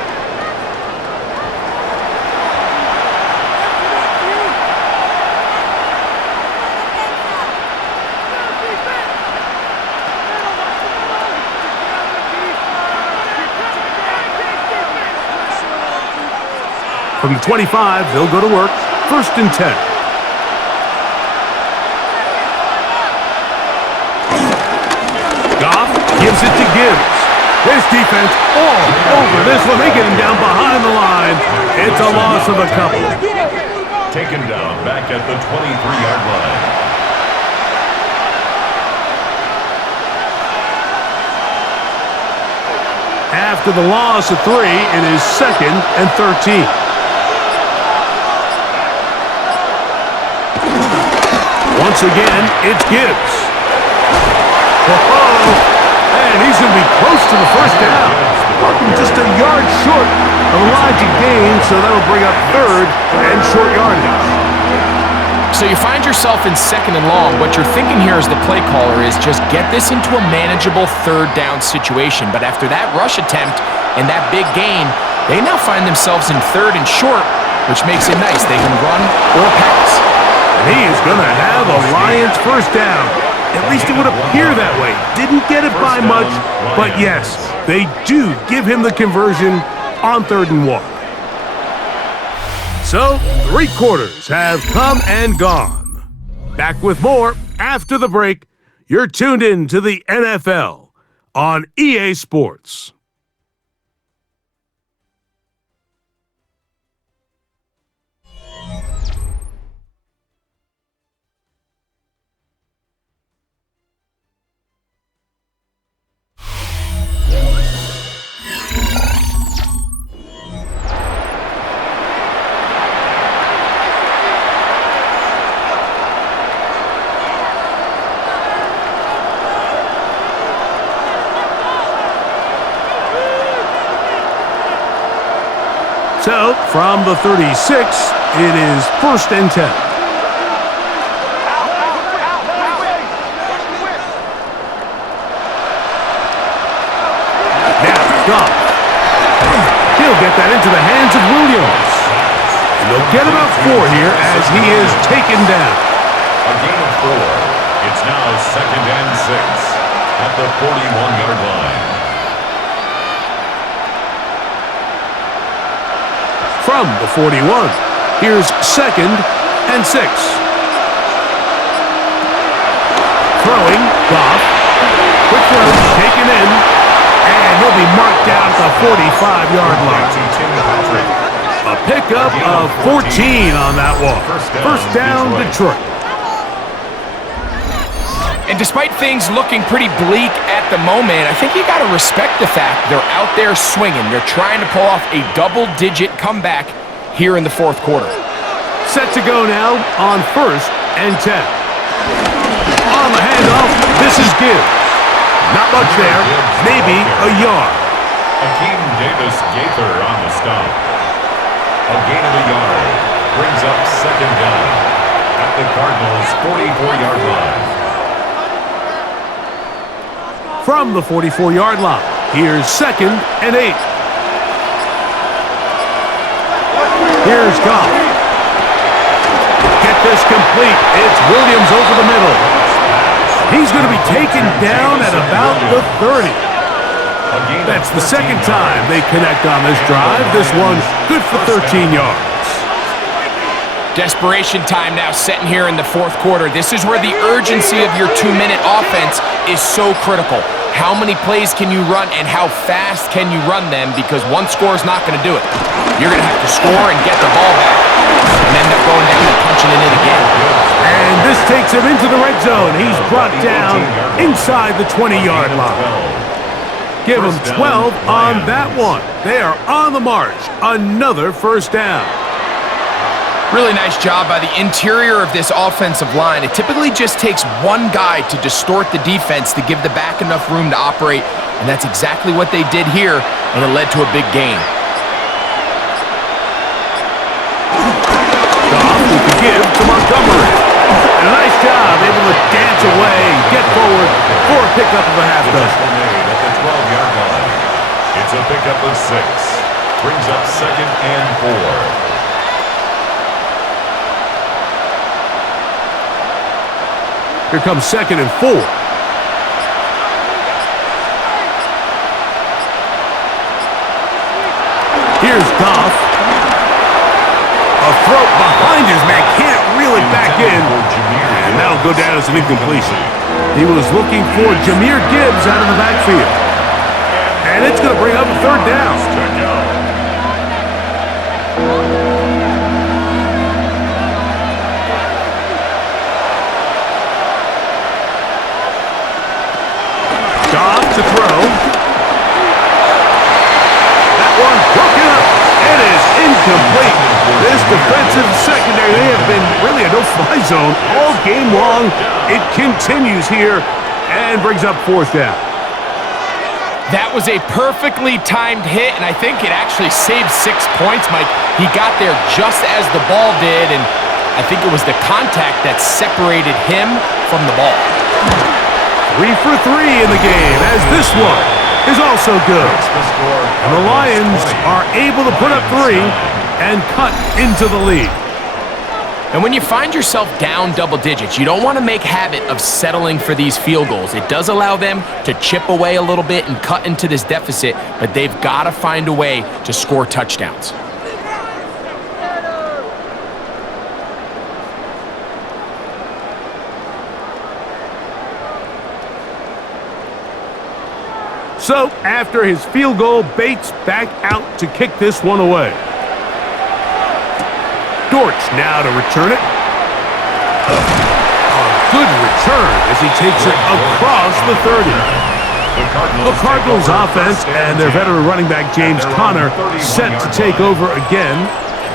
From the 25, they'll go to work. 1st and 10. Goff gives it to Gibbs. This defense all over this one. They get him down behind the line. It's a loss of a couple. Taken down back at the 23-yard line. After the loss of 3, it is 2nd and 13. Once again, it's Gibbs. And he's going to be close to the 1st down. Just a yard short of a line to gain, so that'll bring up 3rd and short yardage. So you find yourself in 2nd and long. What you're thinking here as the play caller is just get this into a manageable 3rd down situation. But after that rush attempt and that big gain, they now find themselves in 3rd and short, which makes it nice. They can run or pass. And he is going to have a Lions 1st down. At least it would appear that way. Didn't get it by much, but yes, they do give him the conversion on 3rd and 1. So, 3 quarters have come and gone. Back with more after the break. You're tuned in to the NFL on EA Sports. So, from the 36, it is 1st and 10. Now, Goff. He'll get that into the hands of Williams. And they'll get about 4 here as he is taken down. A gain of 4. It's now 2nd and 6 at the 41-yard line. From the 41, here's 2nd and 6. Throwing, Goff. Quick throw, taken in, and he'll be marked down at the 45-yard line. A pickup of 14 on that one. 1st down, Detroit. And despite things looking pretty bleak at the moment, I think you got to respect the fact they're out there swinging. They're trying to pull off a double-digit comeback here in the 4th quarter. Set to go now on 1st and 10. On the handoff, this is Gibbs. Not much there, maybe a yard. Akeem Davis-Gaither on the stop. A gain of a yard brings up 2nd down at the Cardinals' 44-yard line. From the 44-yard line, here's 2nd and 8. Here's Goff. Get this complete. It's Williams over the middle. He's going to be taken down at about the 30. That's the 2nd time they connect on this drive. This one's good for 13 yards. Desperation time now setting here in the 4th quarter. This is where the urgency of your 2-minute offense is so critical. How many plays can you run and how fast can you run them? Because one score is not going to do it. You're going to have to score and get the ball back and end up going down and punching it in again. And this takes him into the red zone. He's brought down inside the 20-yard line. Give him 12 on that one. They are on the march. Another 1st down. Really nice job by the interior of this offensive line. It typically just takes one guy to distort the defense to give the back enough room to operate, and that's exactly what they did here, and it led to a big gain. Goff with the give to Montgomery. And a nice job, able to dance away and get forward for a pickup of a half dozen. At the 12-yard line. It's That's a pickup of 6. Brings up 2nd and 4. Here comes 2nd and 4. Here's Goff. A throw behind his man. Can't reel it back in. And that'll go down as an incompletion. He was looking for Jahmyr Gibbs out of the backfield. And it's going to bring up a 3rd down. Goff to throw. That one broken up. It is incomplete. This defensive secondary, they have been really a no-fly zone all game long. It continues here and brings up 4th down. That was a perfectly timed hit, and I think it actually saved 6 points, Mike. He got there just as the ball did, and I think it was the contact that separated him from the ball. 3 for 3 in the game, as this one is also good. And the Lions are able to put up 3 and cut into the lead. And when you find yourself down double digits, you don't want to make habit of settling for these field goals. It does allow them to chip away a little bit and cut into this deficit, but they've got to find a way to score touchdowns. So, after his field goal, Bates back out to kick this one away. Dortch now to return it. A good return as he takes it across the 30. The Cardinals offense and their veteran running back James Conner set to take over again.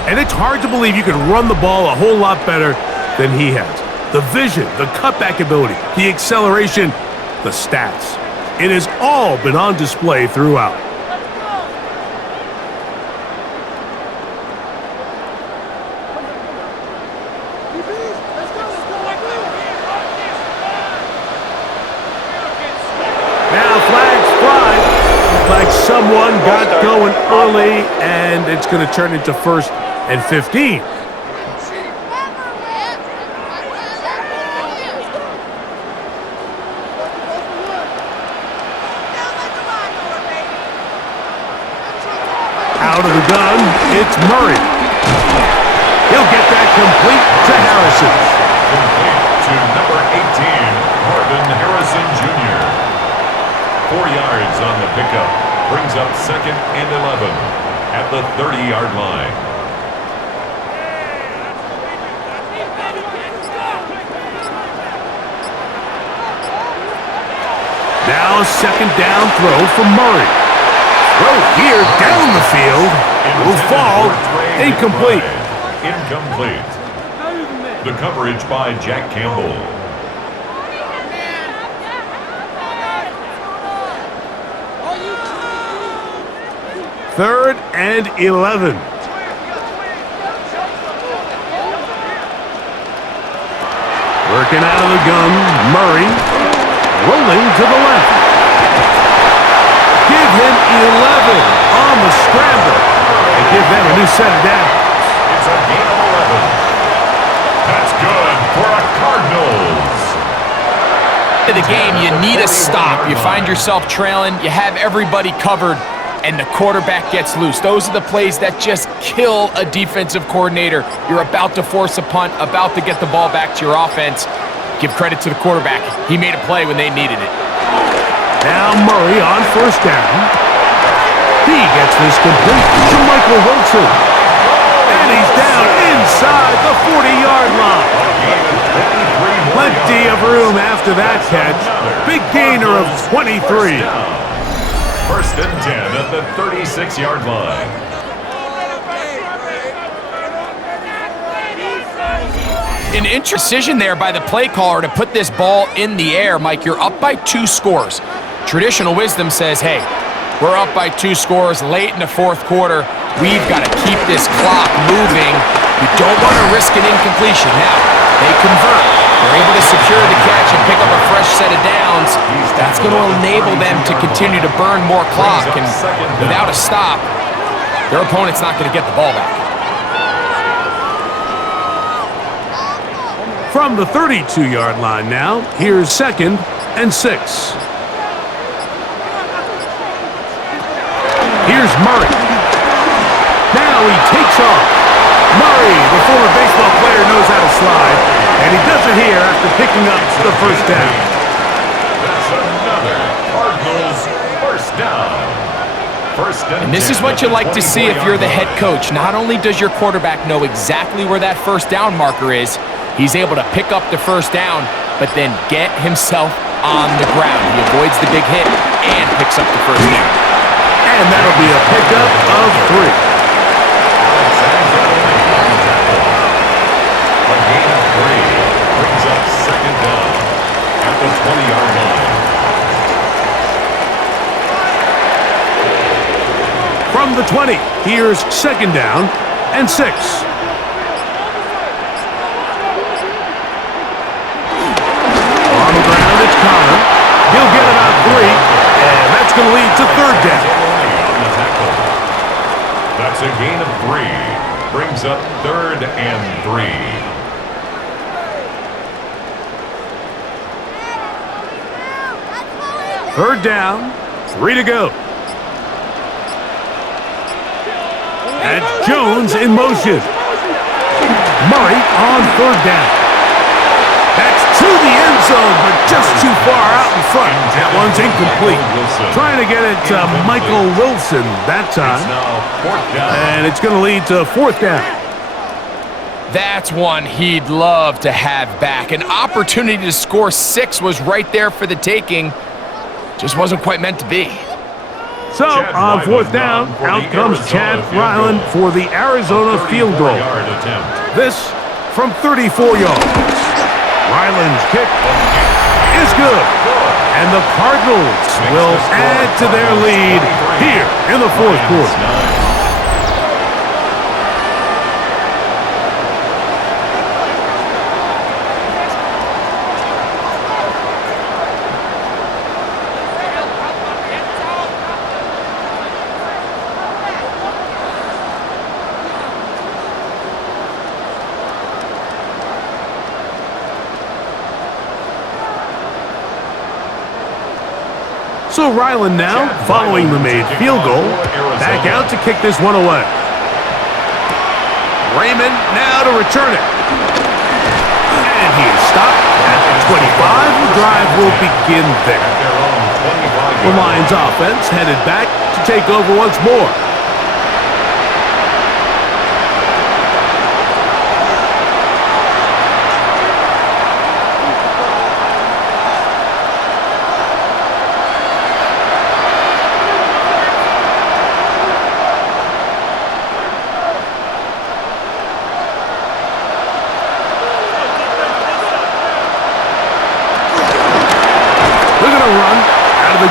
And it's hard to believe you can run the ball a whole lot better than he has. The vision, the cutback ability, the acceleration, the stats. It has all been on display throughout. Now flags fly. Like someone got going early, and it's going to turn into 1st and 15. Out of the gun, it's Murray. He'll get that complete to Harrison. Complete to number 18, Marvin Harrison Jr. 4 yards on the pickup. Brings up 2nd and 11 at the 30-yard line. Now a 2nd down throw from Murray. Throw here down the field. Will fall. Incomplete. Incomplete. The coverage by Jack Campbell. Third and 11. Working out of the gun, Murray rolling to the left. Give him 11 on the scramble and give them a new set of downs. It's a gain of 11. That's good for a Cardinals. In the game, you need a stop. You find yourself trailing, you have everybody covered, and the quarterback gets loose. Those are the plays that just kill a defensive coordinator. You're about to force a punt, about to get the ball back to your offense. Give credit to the quarterback. He made a play when they needed it. Now Murray on 1st down. He gets this complete to Michael Wilson. And he's down inside the 40-yard line. Plenty of room after that catch. Big gainer of 23. 1st and 10 at the 36-yard line. An indecision there by the play caller to put this ball in the air. Mike, you're up by 2 scores. Traditional wisdom says, hey, we're up by 2 scores late in the 4th quarter. We've got to keep this clock moving. We don't want to risk an incompletion. Now, they convert. They're able to secure the catch and pick up a fresh set of downs. That's going to enable them to continue to burn more clock, and without a stop, their opponent's not going to get the ball back. From the 32-yard line now, here's 2nd and 6. Here's Murray. Now he takes off. Murray, the former baseball player, knows how to slide, and he does it here after picking up the first down. That's another Cardinals first down. And this is what you like to see if you're the head coach. Not only does your quarterback know exactly where that first down marker is, he's able to pick up the first down, but then get himself on the ground. He avoids the big hit and picks up the first down. And that'll be a pickup of 3. A gain of 3 brings up 2nd down at the 20-yard line. From the 20, here's 2nd down and 6. On the ground, it's Connor. He'll get about 3, and that's going to lead to 3rd down. That's a gain of 3. Brings up 3rd and 3. Third down, 3 to go. And Jones in motion. Murray on 3rd down. That's to the end zone, but just too far out in front. That one's incomplete. Trying to get it to Michael Wilson that time. And it's going to lead to 4th down. That's one he'd love to have back. An opportunity to score 6 was right there for the taking. Just wasn't quite meant to be. So, on 4th down, out comes Chad Ryland for the Arizona field goal. This from 34 yards. Ryland's kick is good. And the Cardinals will add to their lead here in the 4th quarter. So Ryland now, following the made field goal, back out to kick this one away. Raymond now to return it. And he is stopped at the 25. The drive will begin there. The Lions offense headed back to take over once more.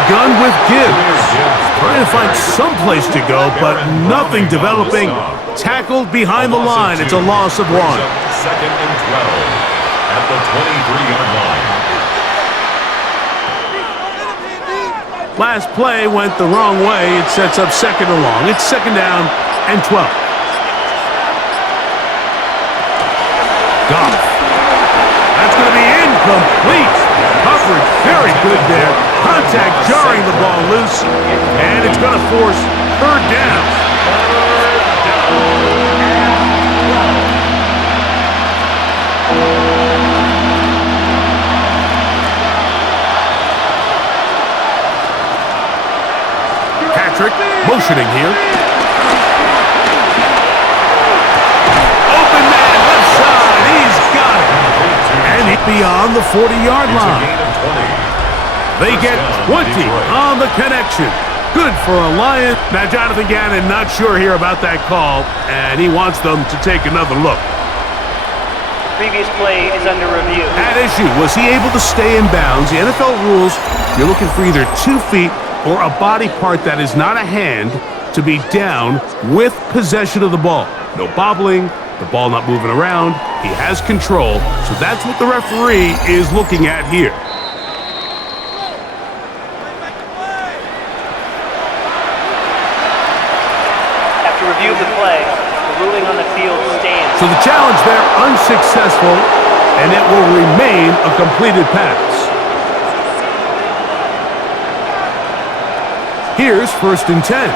Gun with Gibbs. Trying to find some place to go, but nothing developing. Tackled behind the line. It's a loss of 1. 2nd and 12 at the 23-yard line. Last play went the wrong way. It sets up 2nd and long. It's 2nd down and 12. Goff. That's going to be incomplete. Coverage very good there. Contact jarring the ball loose, and it's going to force 3rd down. Patrick motioning here. Open man left side. He's got it. And he's beyond the 40-yard line. They get 20 on the connection. Good for a Lion. Now, Jonathan Gannon not sure here about that call, and he wants them to take another look. Previous play is under review. At issue, was he able to stay in bounds? The NFL rules, you're looking for either 2 feet or a body part that is not a hand to be down with possession of the ball. No bobbling, The ball not moving around. He has control, so that's what the referee is looking at here. After review of the play, the ruling on the field stands. So the challenge there unsuccessful, and it will remain a completed pass. Here's 1st and 10.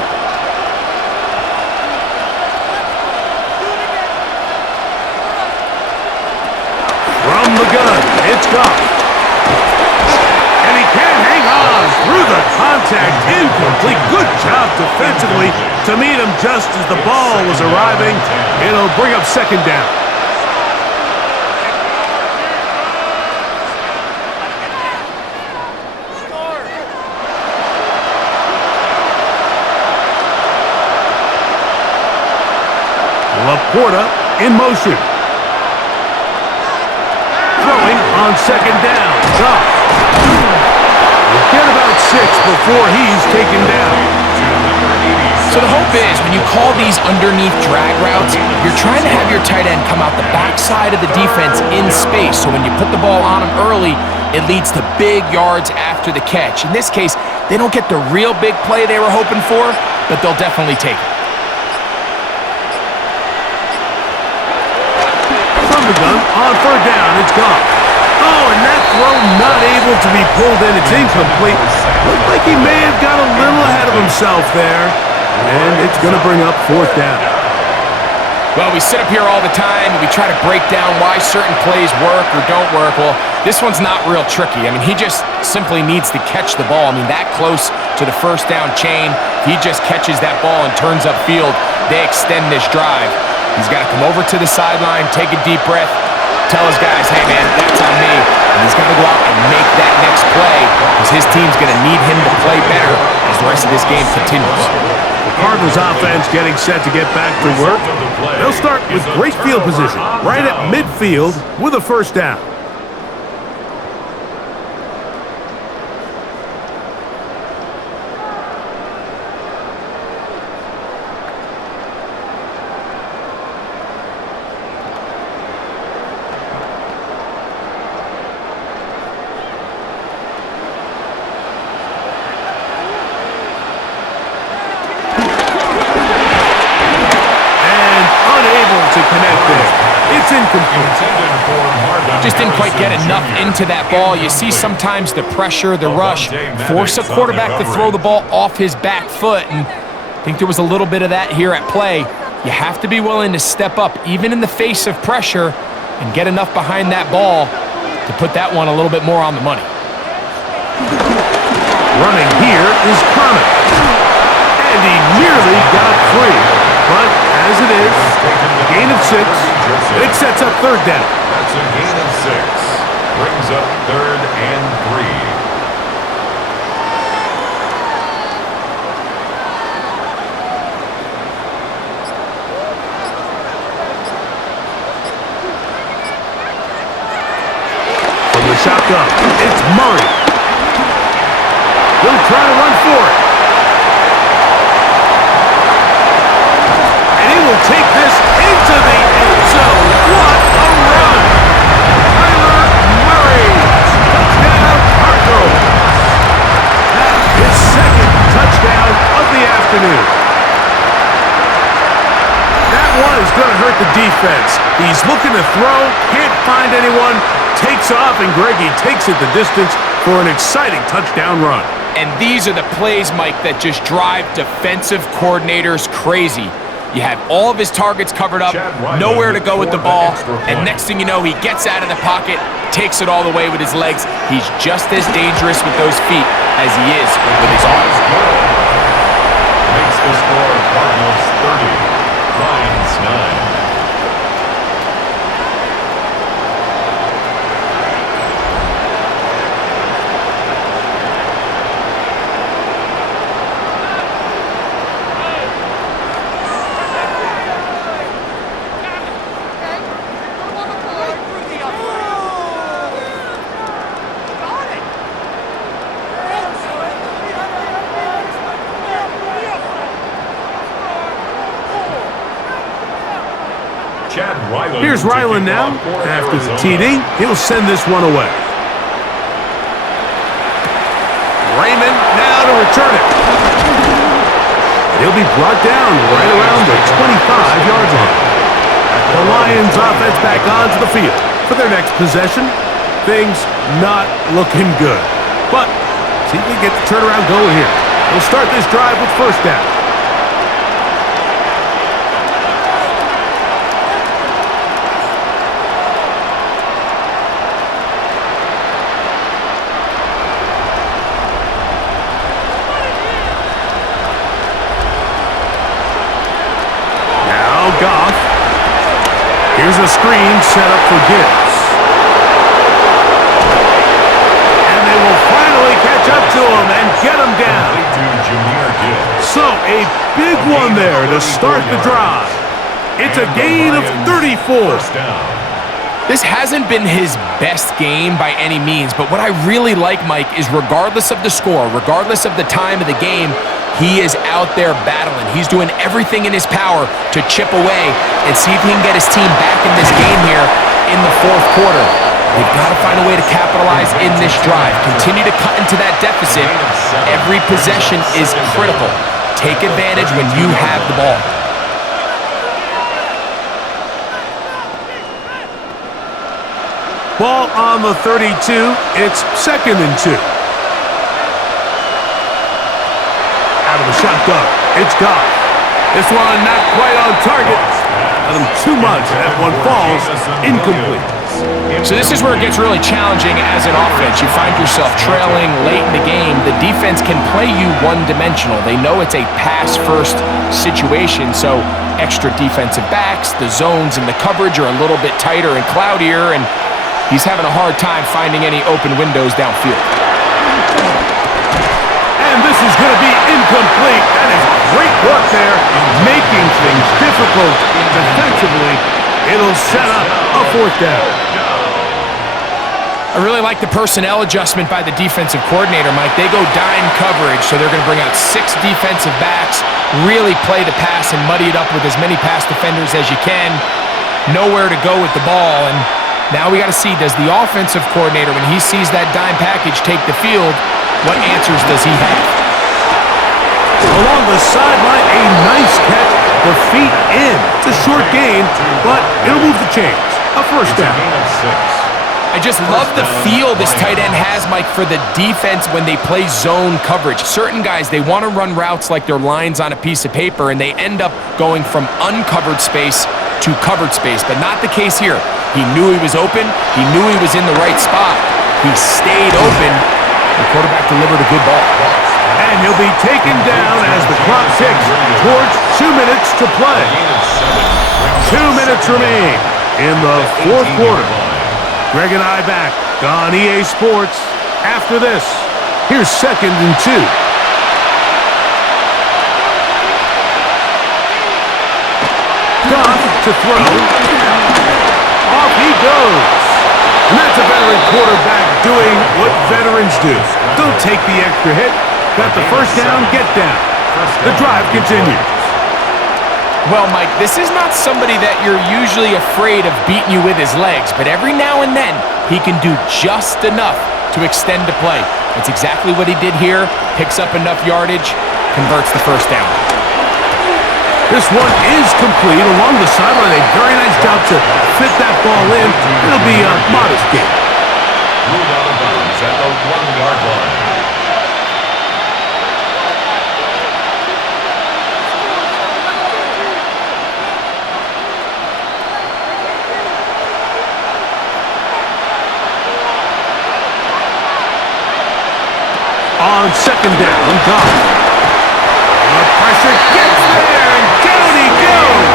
From the gun, it's Goff. And he can't hang on through the contact. Incomplete. Good job defensively to meet him just as the ball was arriving. It'll bring up 2nd down. Laporta in motion. Throwing on 2nd down. Goff. We'll get about 6 before he's taken down. So the hope is when you call these underneath drag routes, you're trying to have your tight end come out the backside of the defense in space. So when you put the ball on him early, it leads to big yards after the catch. In this case, they don't get the real big play they were hoping for, but they'll definitely take it. The gun on 3rd down, it's Goff. Oh, and that throw not able to be pulled in. It's incomplete. Looked like he may have got a little ahead of himself there. And it's going to bring up 4th down. Well, we sit up here all the time and we try to break down why certain plays work or don't work. Well, this one's not real tricky. I mean, he just simply needs to catch the ball. I mean, that close to the 1st down chain, if he just catches that ball and turns upfield, they extend this drive. He's got to come over to the sideline, take a deep breath, tell his guys, hey, man, that's on me. And he's got to go out and make that next play because his team's going to need him to play better as the rest of this game continues. The Cardinals offense getting set to get back to work. They'll start with great field position right at midfield with a 1st down. Just didn't quite get enough into that ball. You see sometimes the pressure, the rush, force a quarterback to throw the ball off his back foot, and I think there was a little bit of that here at play. You have to be willing to step up, even in the face of pressure, and get enough behind that ball to put that one a little bit more on the money. Running here is Connor. And he nearly got free. But as it is, gain of 6. It sets up 3rd down. That's a gain of 6. Brings up 3rd and 3. From the shotgun, it's Murray. He'll try to run for it. And he will take this into the end zone. What a run! Tyler Murray. Touchdown, Cardinals. That's his 2nd touchdown of the afternoon. That one is going to hurt the defense. He's looking to throw, can't find anyone, takes off, and Greggy takes it the distance for an exciting touchdown run. And these are the plays, Mike, that just drive defensive coordinators crazy. You have all of his targets covered up, nowhere to go with the ball, and next thing you know, he gets out of the pocket, takes it all the way with his legs. He's just as dangerous with those feet as he is with his arms. Makes the score Cardinals 30, Lions 9. Here's Ryland now. After the TD, he'll send this one away. Raymond now to return it. He'll be brought down right around the 25-yard line. The Lions offense back onto the field for their next possession. Things not looking good. But see if we get the turnaround going here. We'll start this drive with first down. Now Goff. Here's a screen set up for Gibbs. And they will finally catch up to him and get him down. So a big one there to start the drive. It's a gain of 34. This hasn't been his best game by any means, but what I really like, Mike, is regardless of the score, regardless of the time of the game, he is out there battling. He's doing everything in his power to chip away and see if he can get his team back in this game here in the fourth quarter. They've got to find a way to capitalize in this drive. Continue to cut into that deficit. Every possession is critical. Take advantage when you have the ball. Ball on the 32. It's 2nd and 2. Out of the shotgun. It's Goff. This one not quite on target. Got him too much. That one falls incomplete. So this is where it gets really challenging as an offense. You find yourself trailing late in the game. The defense can play you one-dimensional. They know it's a pass-first situation, so extra defensive backs, the zones and the coverage are a little bit tighter and cloudier, and he's having a hard time finding any open windows downfield. And this is going to be incomplete. That is great work there, making things difficult defensively. It'll set up a 4th down. I really like the personnel adjustment by the defensive coordinator, Mike. They go dime coverage, so they're going to bring out 6 defensive backs, really play the pass and muddy it up with as many pass defenders as you can. Nowhere to go with the ball, and now we got to see, does the offensive coordinator, when he sees that dime package take the field, what answers does he have? Along the sideline, a nice catch. The feet in. It's a short gain, but it'll move the chains. A 1st down. I just love the feel this tight end has, Mike, for the defense when they play zone coverage. Certain guys, they want to run routes like they're lines on a piece of paper, and they end up going from uncovered space to covered space, but not the case here. He knew he was open. He knew he was in the right spot. He stayed open. The quarterback delivered a good ball. And he'll be taken down as the clock ticks towards 2 minutes to play. 2 minutes remain in the fourth quarter. Greg and I back on EA Sports after this. Here's 2nd and 2. Goff to throw. Off he goes. And that's a veteran quarterback doing what veterans do. Don't take the extra hit. Got the 1st down, get down. The drive continues. Well, Mike, this is not somebody that you're usually afraid of beating you with his legs, but every now and then he can do just enough to extend the play. That's exactly what he did here. Picks up enough yardage, converts the 1st down. This one is complete along the sideline. A very nice job to fit that ball in. It'll be a modest gain. Ruled out of bounds at the 1-yard line. On 2nd down, Goff. The pressure gets there, and down he goes.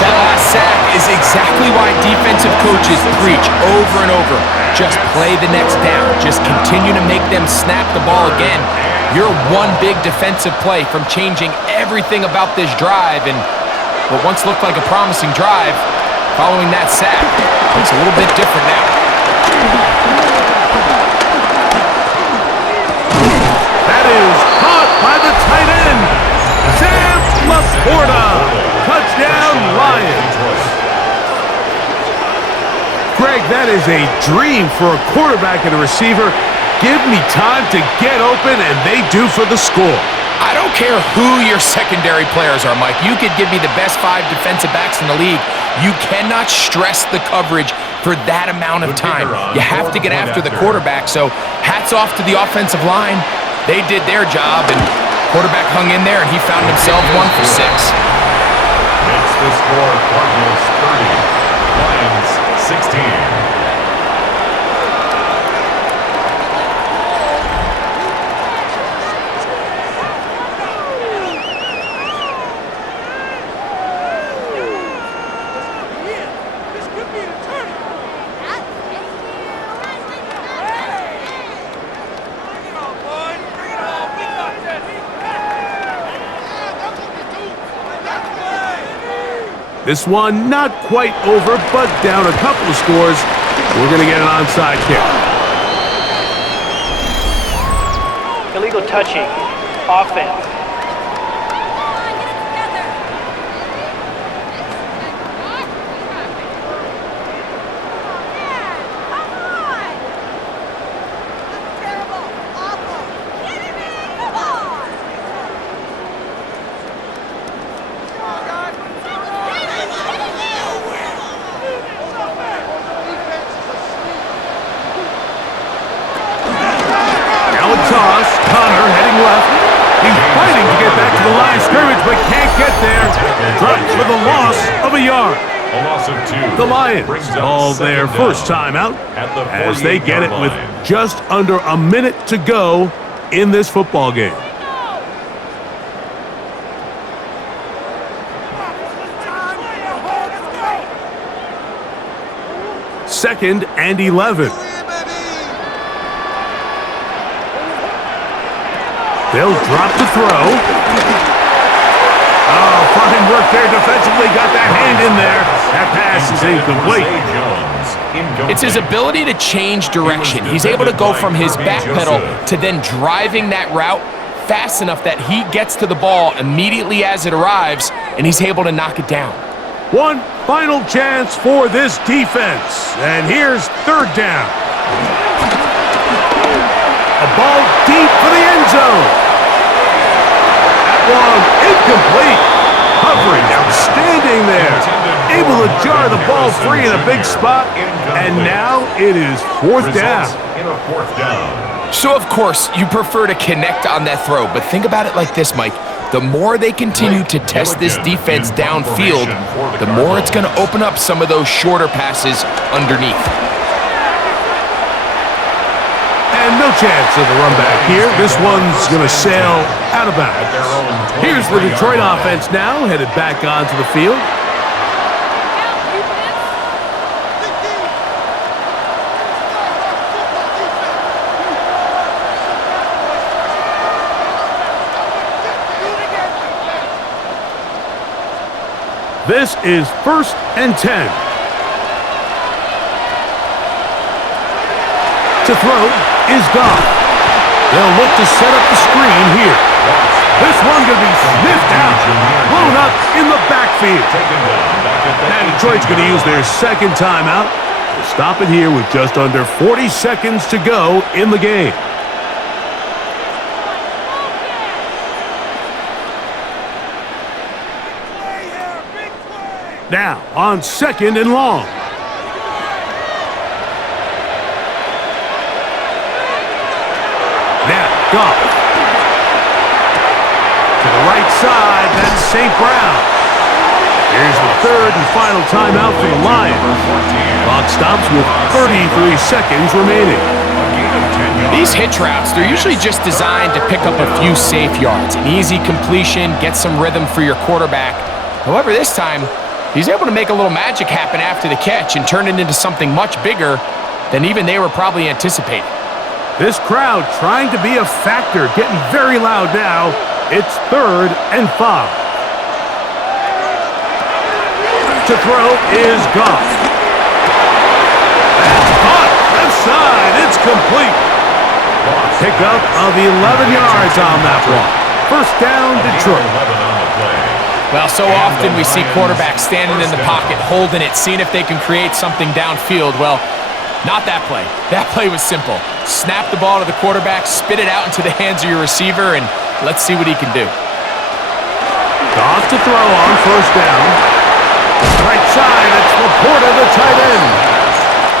That last sack is exactly why defensive coaches preach over and over. Just play the next down. Just continue to make them snap the ball again. You're one big defensive play from changing everything about this drive, and what once looked like a promising drive, following that sack, looks a little bit different now. That is caught by the tight end, Sam Laporta. Touchdown, Lions. Greg, that is a dream for a quarterback and a receiver. Give me time to get open, and they do for the score. I don't care who your secondary players are, Mike. You could give me the best 5 defensive backs in the league. You cannot stress the coverage for that amount of time. You have to get after the quarterback, so hats off to the offensive line. They did their job, and quarterback hung in there, and he found himself 1 for 6. Makes the score Cardinals 30, Lions 16. This one not quite over, but down a couple of scores. We're going to get an onside kick. Illegal touching. Offense. Toss, Connor heading left. He's fighting to get back to the line of scrimmage, but can't get there. Drops for the loss of a yard. A loss of 2. The Lions call their first timeout as they get it with just under a minute to go in this football game. Second and 11. They'll drop the throw. Oh, fine work there defensively. Got that hand in there. That pass is incomplete. It's his ability to change direction. He's able to go from his back pedal to then driving that route fast enough that he gets to the ball immediately as it arrives, and he's able to knock it down. One final chance for this defense. And here's third down. A ball deep for the end zone. One incomplete. Coverage outstanding there. Able to jar the ball free in a big spot. And now it is fourth down. So, of course, you prefer to connect on that throw. But think about it like this, Mike. The more they continue to test this defense downfield, the more it's going to open up some of those shorter passes underneath. And no chance of a run back here. This one's going to sail out of bounds. Here's the Detroit offense now, headed back onto the field. This is 1st and 10. To throw is Goff. They'll look to set up the screen here. This one going to be sniffed out, blown up in the backfield. And Detroit's going to use their second timeout to stop it here with just under 40 seconds to go in the game. Now on 2nd and long. Now, Goff. To the right side, that's St. Brown. Here's the third and final timeout for the Lions. Clock stops with 33 seconds remaining. These hitch routes, they're usually just designed to pick up a few safe yards. An easy completion, get some rhythm for your quarterback. However, this time, he's able to make a little magic happen after the catch and turn it into something much bigger than even they were probably anticipating. This crowd trying to be a factor, getting very loud now. It's 3rd and 5. To throw is Goff. That's caught. Left side. It's complete. Pickup of 11 yards on that one. First down, Detroit. Well, so often we see quarterbacks standing in the pocket, holding it, seeing if they can create something downfield. Well, not that play. That play was simple. Snap the ball to the quarterback, spit it out into the hands of your receiver, and let's see what he can do. Off to throw on first down. Right side, it's Laporta, the tight end.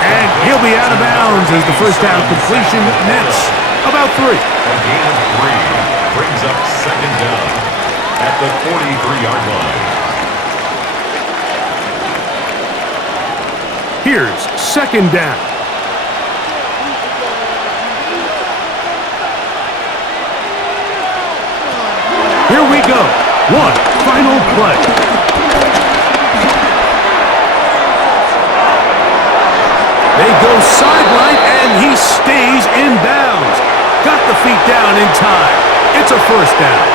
And he'll be out of bounds as the first down completion nets about 3. A gain of 3 brings up second down at the 43-yard line. Here's second down. Here we go. One final play. They go sideline, and he stays in bounds. Got the feet down in time. It's a first down.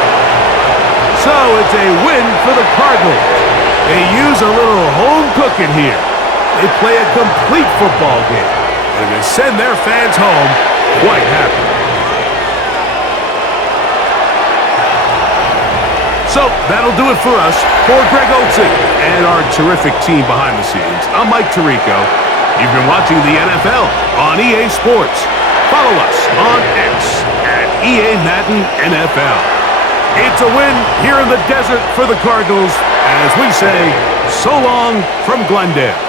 So it's a win for the Cardinals. They use a little home cooking here. They play a complete football game, and they send their fans home quite happy. So that'll do it for us. For Greg Olsen and our terrific team behind the scenes, I'm Mike Tirico. You've been watching the NFL on EA Sports. Follow us on X at EA Madden NFL. It's a win here in the desert for the Cardinals as we say so long from Glendale.